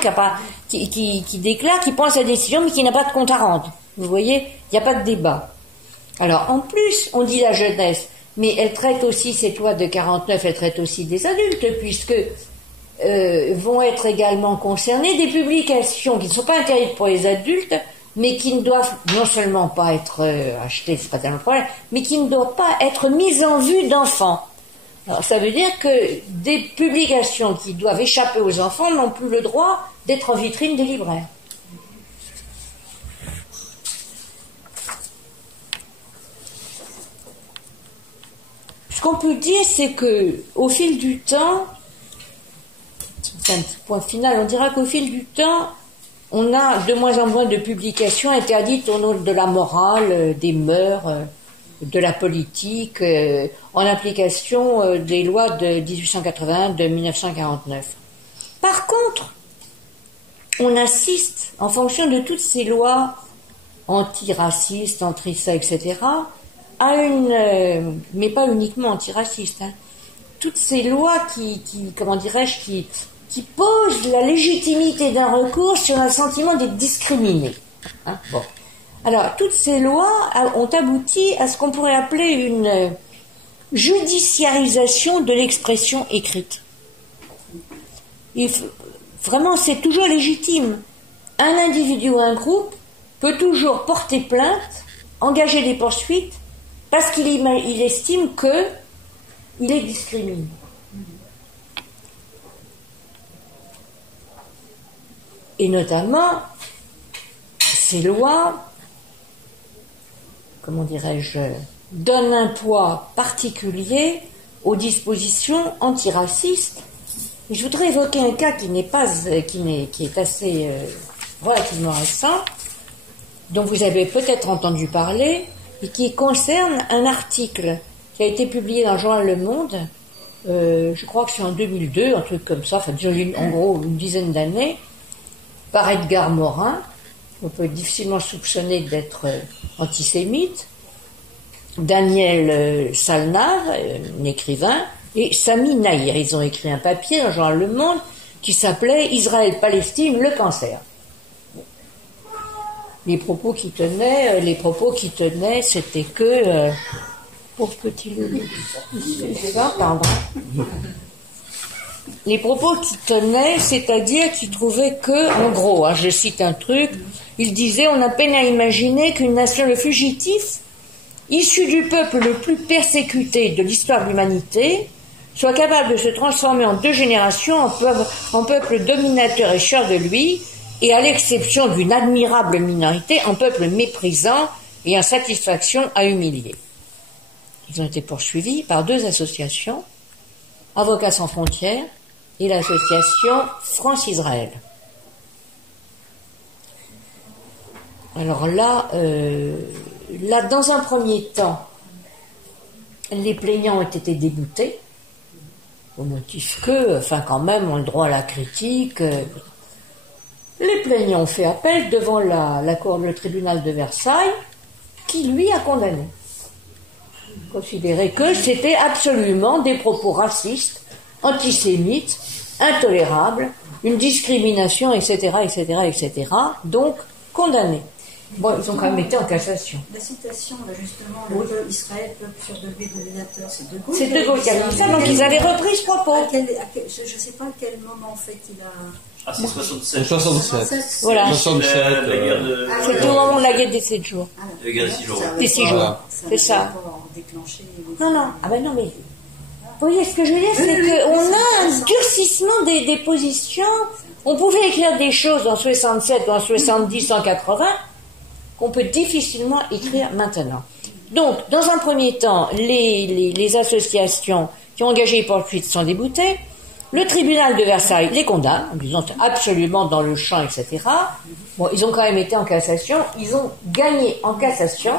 qui déclare, qui prend sa décision, mais qui n'a pas de compte à rendre. Vous voyez, il n'y a pas de débat. Alors, en plus, on dit la jeunesse, mais elle traite aussi, cette loi de 49, elle traite aussi des adultes, puisque vont être également concernées, des publications qui ne sont pas interdites pour les adultes, mais qui ne doivent non seulement pas être achetées, c'est pas tellement le problème, mais qui ne doivent pas être mises en vue d'enfants. Alors ça veut dire que des publications qui doivent échapper aux enfants n'ont plus le droit d'être en vitrine des libraires. Ce qu'on peut dire, c'est que au fil du temps, c'est un petit point final, on dira qu'au fil du temps, on a de moins en moins de publications interdites au nom de la morale, des mœurs, de la politique, en application des lois de 1881, de 1949. Par contre, on assiste, en fonction de toutes ces lois antiracistes, anti-sexe, etc., à une, mais pas uniquement antiracistes, hein, toutes ces lois qui comment dirais-je, qui posent la légitimité d'un recours sur un sentiment d'être discriminé. Hein, bon. Alors, toutes ces lois ont abouti à ce qu'on pourrait appeler une judiciarisation de l'expression écrite. Vraiment, c'est toujours légitime. Un individu ou un groupe peut toujours porter plainte, engager des poursuites, parce qu'il estime qu'il est discriminé. Et notamment, ces lois, comment dirais-je, donnent un poids particulier aux dispositions antiracistes. Et je voudrais évoquer un cas qui est assez relativement récent, dont vous avez peut-être entendu parler, et qui concerne un article qui a été publié dans le journal Le Monde, je crois que c'est en 2002, un truc comme ça, enfin, en gros une dizaine d'années, par Edgar Morin. On peut difficilement soupçonner d'être antisémite, Daniel Salnave, un écrivain, et Sami Nahir. Ils ont écrit un papier dans le journal Le Monde qui s'appelait « Israël-Palestine, le cancer ». Les propos qui tenaient, c'était que... pauvre petit Lulu. C'est ça, pardon. Les propos qui tenaient, c'est-à-dire qu'ils trouvaient que, en gros, je cite un truc, il disait « On a peine à imaginer qu'une nation de fugitifs, issue du peuple le plus persécuté de l'histoire de l'humanité, soit capable de se transformer en 2 générations en peuple dominateur et cher de lui, et à l'exception d'une admirable minorité, en peuple méprisant et en satisfaction à humilier. » Ils ont été poursuivis par 2 associations, Avocats sans frontières et l'association France-Israël. Alors là, dans un premier temps, les plaignants ont été déboutés, au motif que, quand même, ont le droit à la critique. Les plaignants ont fait appel devant le tribunal de Versailles, qui lui a condamné. Considérait que c'était absolument des propos racistes, antisémites, intolérables, une discrimination, etc., donc condamné. Bon, ils ont quand même été en cassation. La citation, là, justement, oui. Israël, peuple surlevé dominateur, c'est De Gaulle. C'est De Gaulle qui a dit ça, donc ils avaient repris ce propos. Je ne sais pas à quel moment, en fait, il a... Ah, c'est 67. 67. Voilà. 67. C'était au moment de la guerre des 7 jours. La guerre des 6 jours. Des 6 jours. C'est ça. Non. Ah ben non, mais... Vous voyez, ce que je veux dire, c'est qu'on a un durcissement des positions. On pouvait écrire des choses en 67, en 70, en 80, qu'on peut difficilement écrire maintenant. Donc, dans un premier temps, les associations qui ont engagé les poursuites sont déboutées. Le tribunal de Versailles les condamne, en disant absolument dans le champ, etc. Bon, ils ont quand même été en cassation. Ils ont gagné en cassation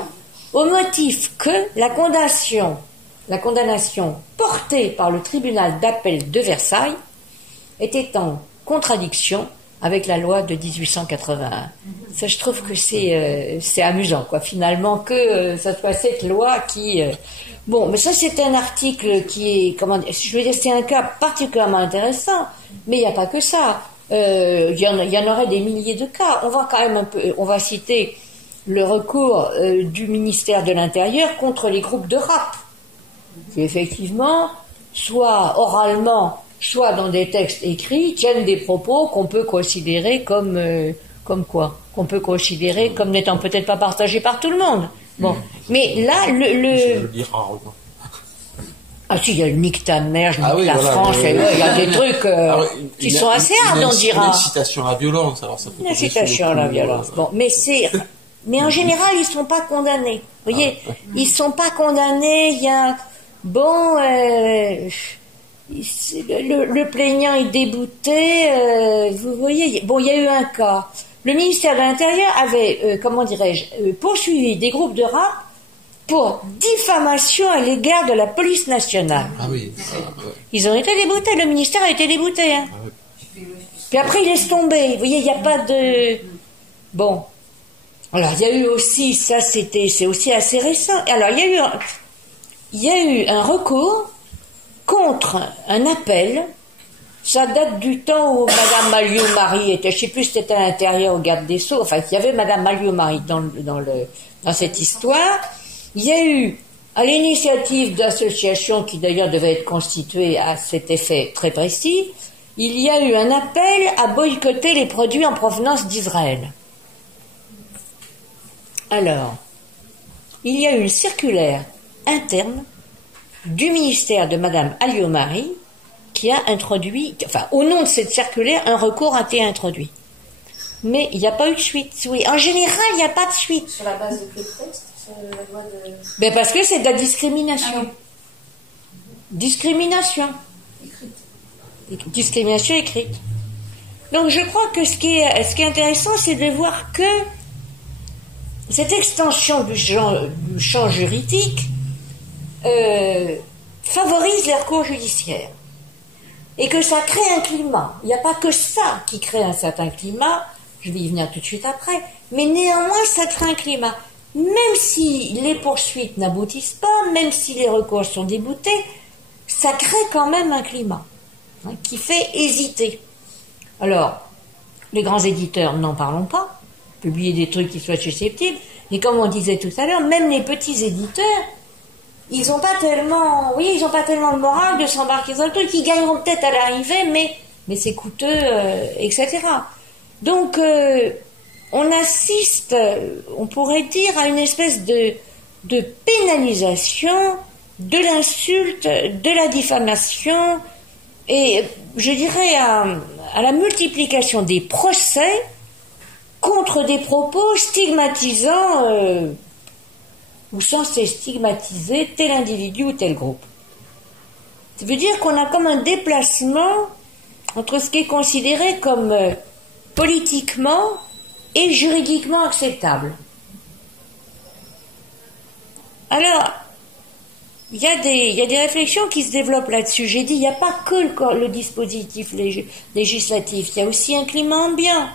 au motif que la condamnation portée par le tribunal d'appel de Versailles était en contradiction avec la loi de 1881. Ça, je trouve que c'est amusant, quoi, finalement, que ça soit cette loi qui... Bon, mais ça, c'est un article qui est... je veux dire, c'est un cas particulièrement intéressant, mais il n'y a pas que ça. Il y en aurait des milliers de cas. On va citer le recours du ministère de l'Intérieur contre les groupes de rap, qui effectivement, soit oralement soit dans des textes écrits, tiennent des propos qu'on peut considérer comme quoi? Qu'on peut considérer comme n'étant peut-être pas partagés par tout le monde. Bon. Mais là, ah si, il y a le nique ta mère, je nique la France, il y a des trucs qui sont assez hard, on dira. Une incitation à la violence, alors ça peut une incitation à la violence. Bon, mais en général, ils sont pas condamnés. Vous voyez, ils sont pas condamnés, il y a, le plaignant est débouté, vous voyez, bon, il y a eu un cas. Le ministère de l'Intérieur avait, poursuivi des groupes de rap pour diffamation à l'égard de la police nationale. Ah oui. Ils ont été déboutés, le ministère a été débouté. Hein. Puis après, il laisse tomber. Vous voyez, il n'y a pas de... Bon. Alors, il y a eu aussi, c'est aussi assez récent. Alors, il y a eu un recours contre un appel. Ça date du temps où Madame Malliot-Marie était, je ne sais plus si c'était à l'intérieur au garde des Sceaux, enfin, il y avait Madame Malliot-Marie dans cette histoire. Il y a eu, à l'initiative d'associations qui d'ailleurs devaient être constituées à cet effet très précis, il y a eu un appel à boycotter les produits en provenance d'Israël. Alors, il y a eu une circulaire interne du ministère de Madame Alliot-Marie qui a introduit, enfin, au nom de cette circulaire, un recours a été introduit. Mais il n'y a pas eu de suite. Oui, en général, il n'y a pas de suite. Sur la base de quel texte? La loi de... Ben parce que c'est de la discrimination. Ah oui. Discrimination. Écrite. Discrimination écrite. Donc je crois que ce qui est intéressant, c'est de voir que cette extension du champ juridique favorise les recours judiciaires. Et que ça crée un climat. Il n'y a pas que ça qui crée un certain climat, je vais y venir tout de suite après, mais néanmoins ça crée un climat. Même si les poursuites n'aboutissent pas, même si les recours sont déboutés, ça crée quand même un climat qui fait hésiter. Alors, les grands éditeurs, n'en parlons pas, publier des trucs qui soient susceptibles, et comme on disait tout à l'heure, même les petits éditeurs, ils n'ont pas tellement le moral de s'embarquer dans le truc, ils gagneront peut-être à l'arrivée, mais c'est coûteux, etc. Donc, on assiste, on pourrait dire, à une espèce de pénalisation de l'insulte, de la diffamation, et je dirais à la multiplication des procès contre des propos stigmatisant ou censés stigmatiser tel individu ou tel groupe. Ça veut dire qu'on a comme un déplacement entre ce qui est considéré comme politiquement et juridiquement acceptable. Alors, il y a des réflexions qui se développent là-dessus. J'ai dit, il n'y a pas que le dispositif législatif, il y a aussi un climat ambiant.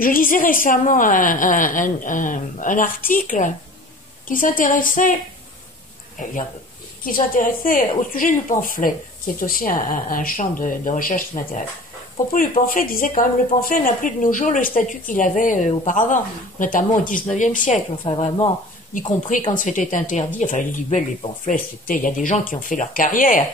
Je lisais récemment un article qui s'intéressait au sujet du pamphlet. C'est aussi un champ de recherche qui m'intéresse. À propos du pamphlet, disait quand même le pamphlet n'a plus de nos jours le statut qu'il avait auparavant, notamment au XIXe siècle. Enfin vraiment, y compris quand c'était interdit. Enfin les libelles, les pamphlets, il y a des gens qui ont fait leur carrière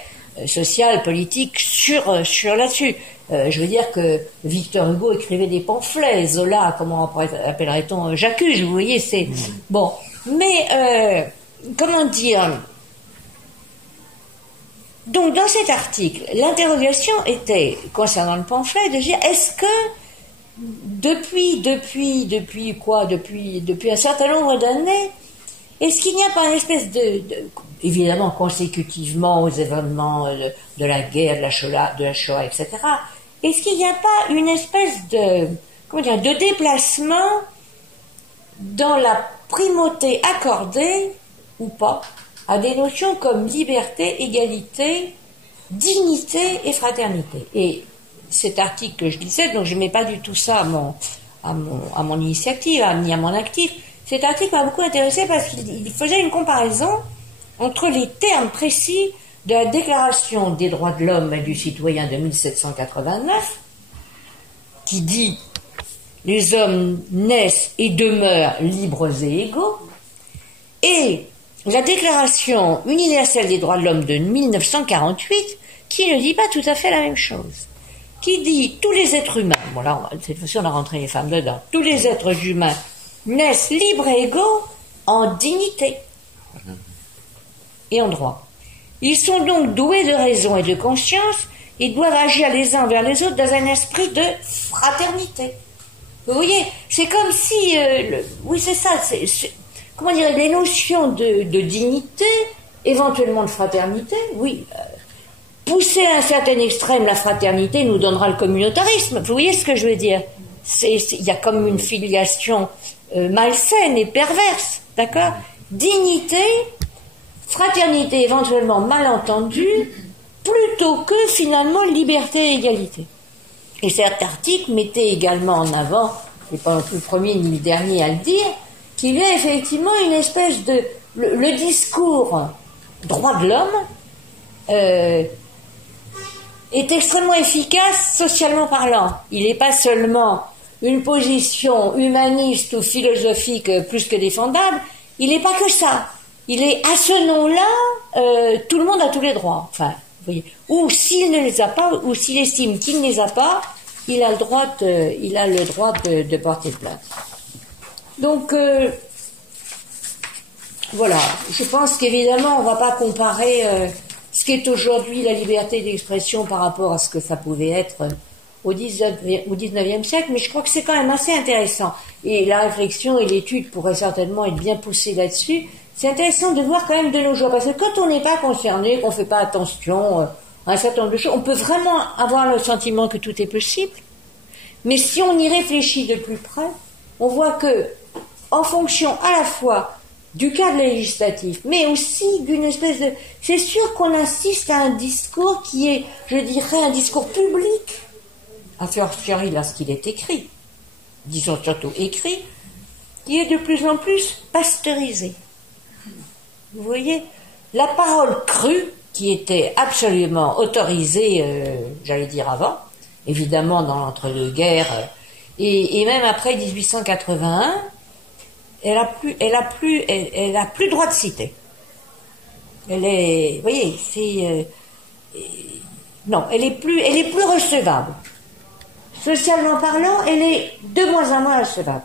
sociale, politique sur là-dessus. Je veux dire que Victor Hugo écrivait des pamphlets, Zola, comment appellerait-on, J'accuse, vous voyez, c'est... Bon, mais, comment dire... Donc, dans cet article, l'interrogation était, concernant le pamphlet, de dire, est-ce que, depuis un certain nombre d'années, est-ce qu'il n'y a pas une espèce évidemment, consécutivement aux événements de la guerre, de la Shoah, etc., est-ce qu'il n'y a pas une espèce de déplacement dans la primauté accordée, ou pas, à des notions comme liberté, égalité, dignité et fraternité. Et cet article que je lisais, donc je ne mets pas du tout ça à mon initiative, ni à mon actif, cet article m'a beaucoup intéressé parce qu'il faisait une comparaison entre les termes précis de la Déclaration des droits de l'homme et du citoyen de 1789, qui dit « Les hommes naissent et demeurent libres et égaux », et la Déclaration universelle des droits de l'homme de 1948 qui ne dit pas tout à fait la même chose. Qui dit tous les êtres humains, bon là, cette fois-ci on a rentré les femmes dedans, tous les êtres humains naissent libres et égaux en dignité et en droit. Ils sont donc doués de raison et de conscience et doivent agir les uns vers les autres dans un esprit de fraternité. Vous voyez, c'est comme si, oui c'est ça, comment dire, les notions de dignité, éventuellement de fraternité, oui, pousser à un certain extrême la fraternité nous donnera le communautarisme. Vous voyez ce que je veux dire? Il y a comme une filiation malsaine et perverse, d'accord? Dignité, fraternité éventuellement mal entendue, plutôt que finalement liberté et égalité. Et cet article mettait également en avant, je ne suis pas non plus le premier ni le dernier à le dire, qu'il y a effectivement une espèce de... Le discours droit de l'homme est extrêmement efficace socialement parlant. Il n'est pas seulement une position humaniste ou philosophique plus que défendable, il n'est pas que ça. Il est à ce nom-là, tout le monde a tous les droits. Enfin, vous voyez. Ou s'il ne les a pas, ou s'il estime qu'il ne les a pas, il a le droit de porter plainte. Donc, voilà. Je pense qu'évidemment, on ne va pas comparer ce qu'est aujourd'hui la liberté d'expression par rapport à ce que ça pouvait être au 19e siècle, mais je crois que c'est quand même assez intéressant. Et la réflexion et l'étude pourraient certainement être bien poussées là-dessus. C'est intéressant de voir quand même de nos jours, parce que quand on n'est pas concerné, qu'on ne fait pas attention à un certain nombre de choses, on peut vraiment avoir le sentiment que tout est possible. Mais si on y réfléchit de plus près, on voit que, en fonction à la fois du cadre législatif, mais aussi d'une espèce de... C'est sûr qu'on assiste à un discours qui est, je dirais, un discours public, à fortiori lorsqu'il est écrit, disons surtout écrit, qui est de plus en plus pasteurisé. Vous voyez, la parole crue, qui était absolument autorisée, j'allais dire avant, évidemment dans l'entre-deux-guerres, et même après 1881, elle a plus droit de citer. Elle est, vous voyez, c'est non, elle est plus recevable. Socialement parlant, elle est de moins en moins recevable.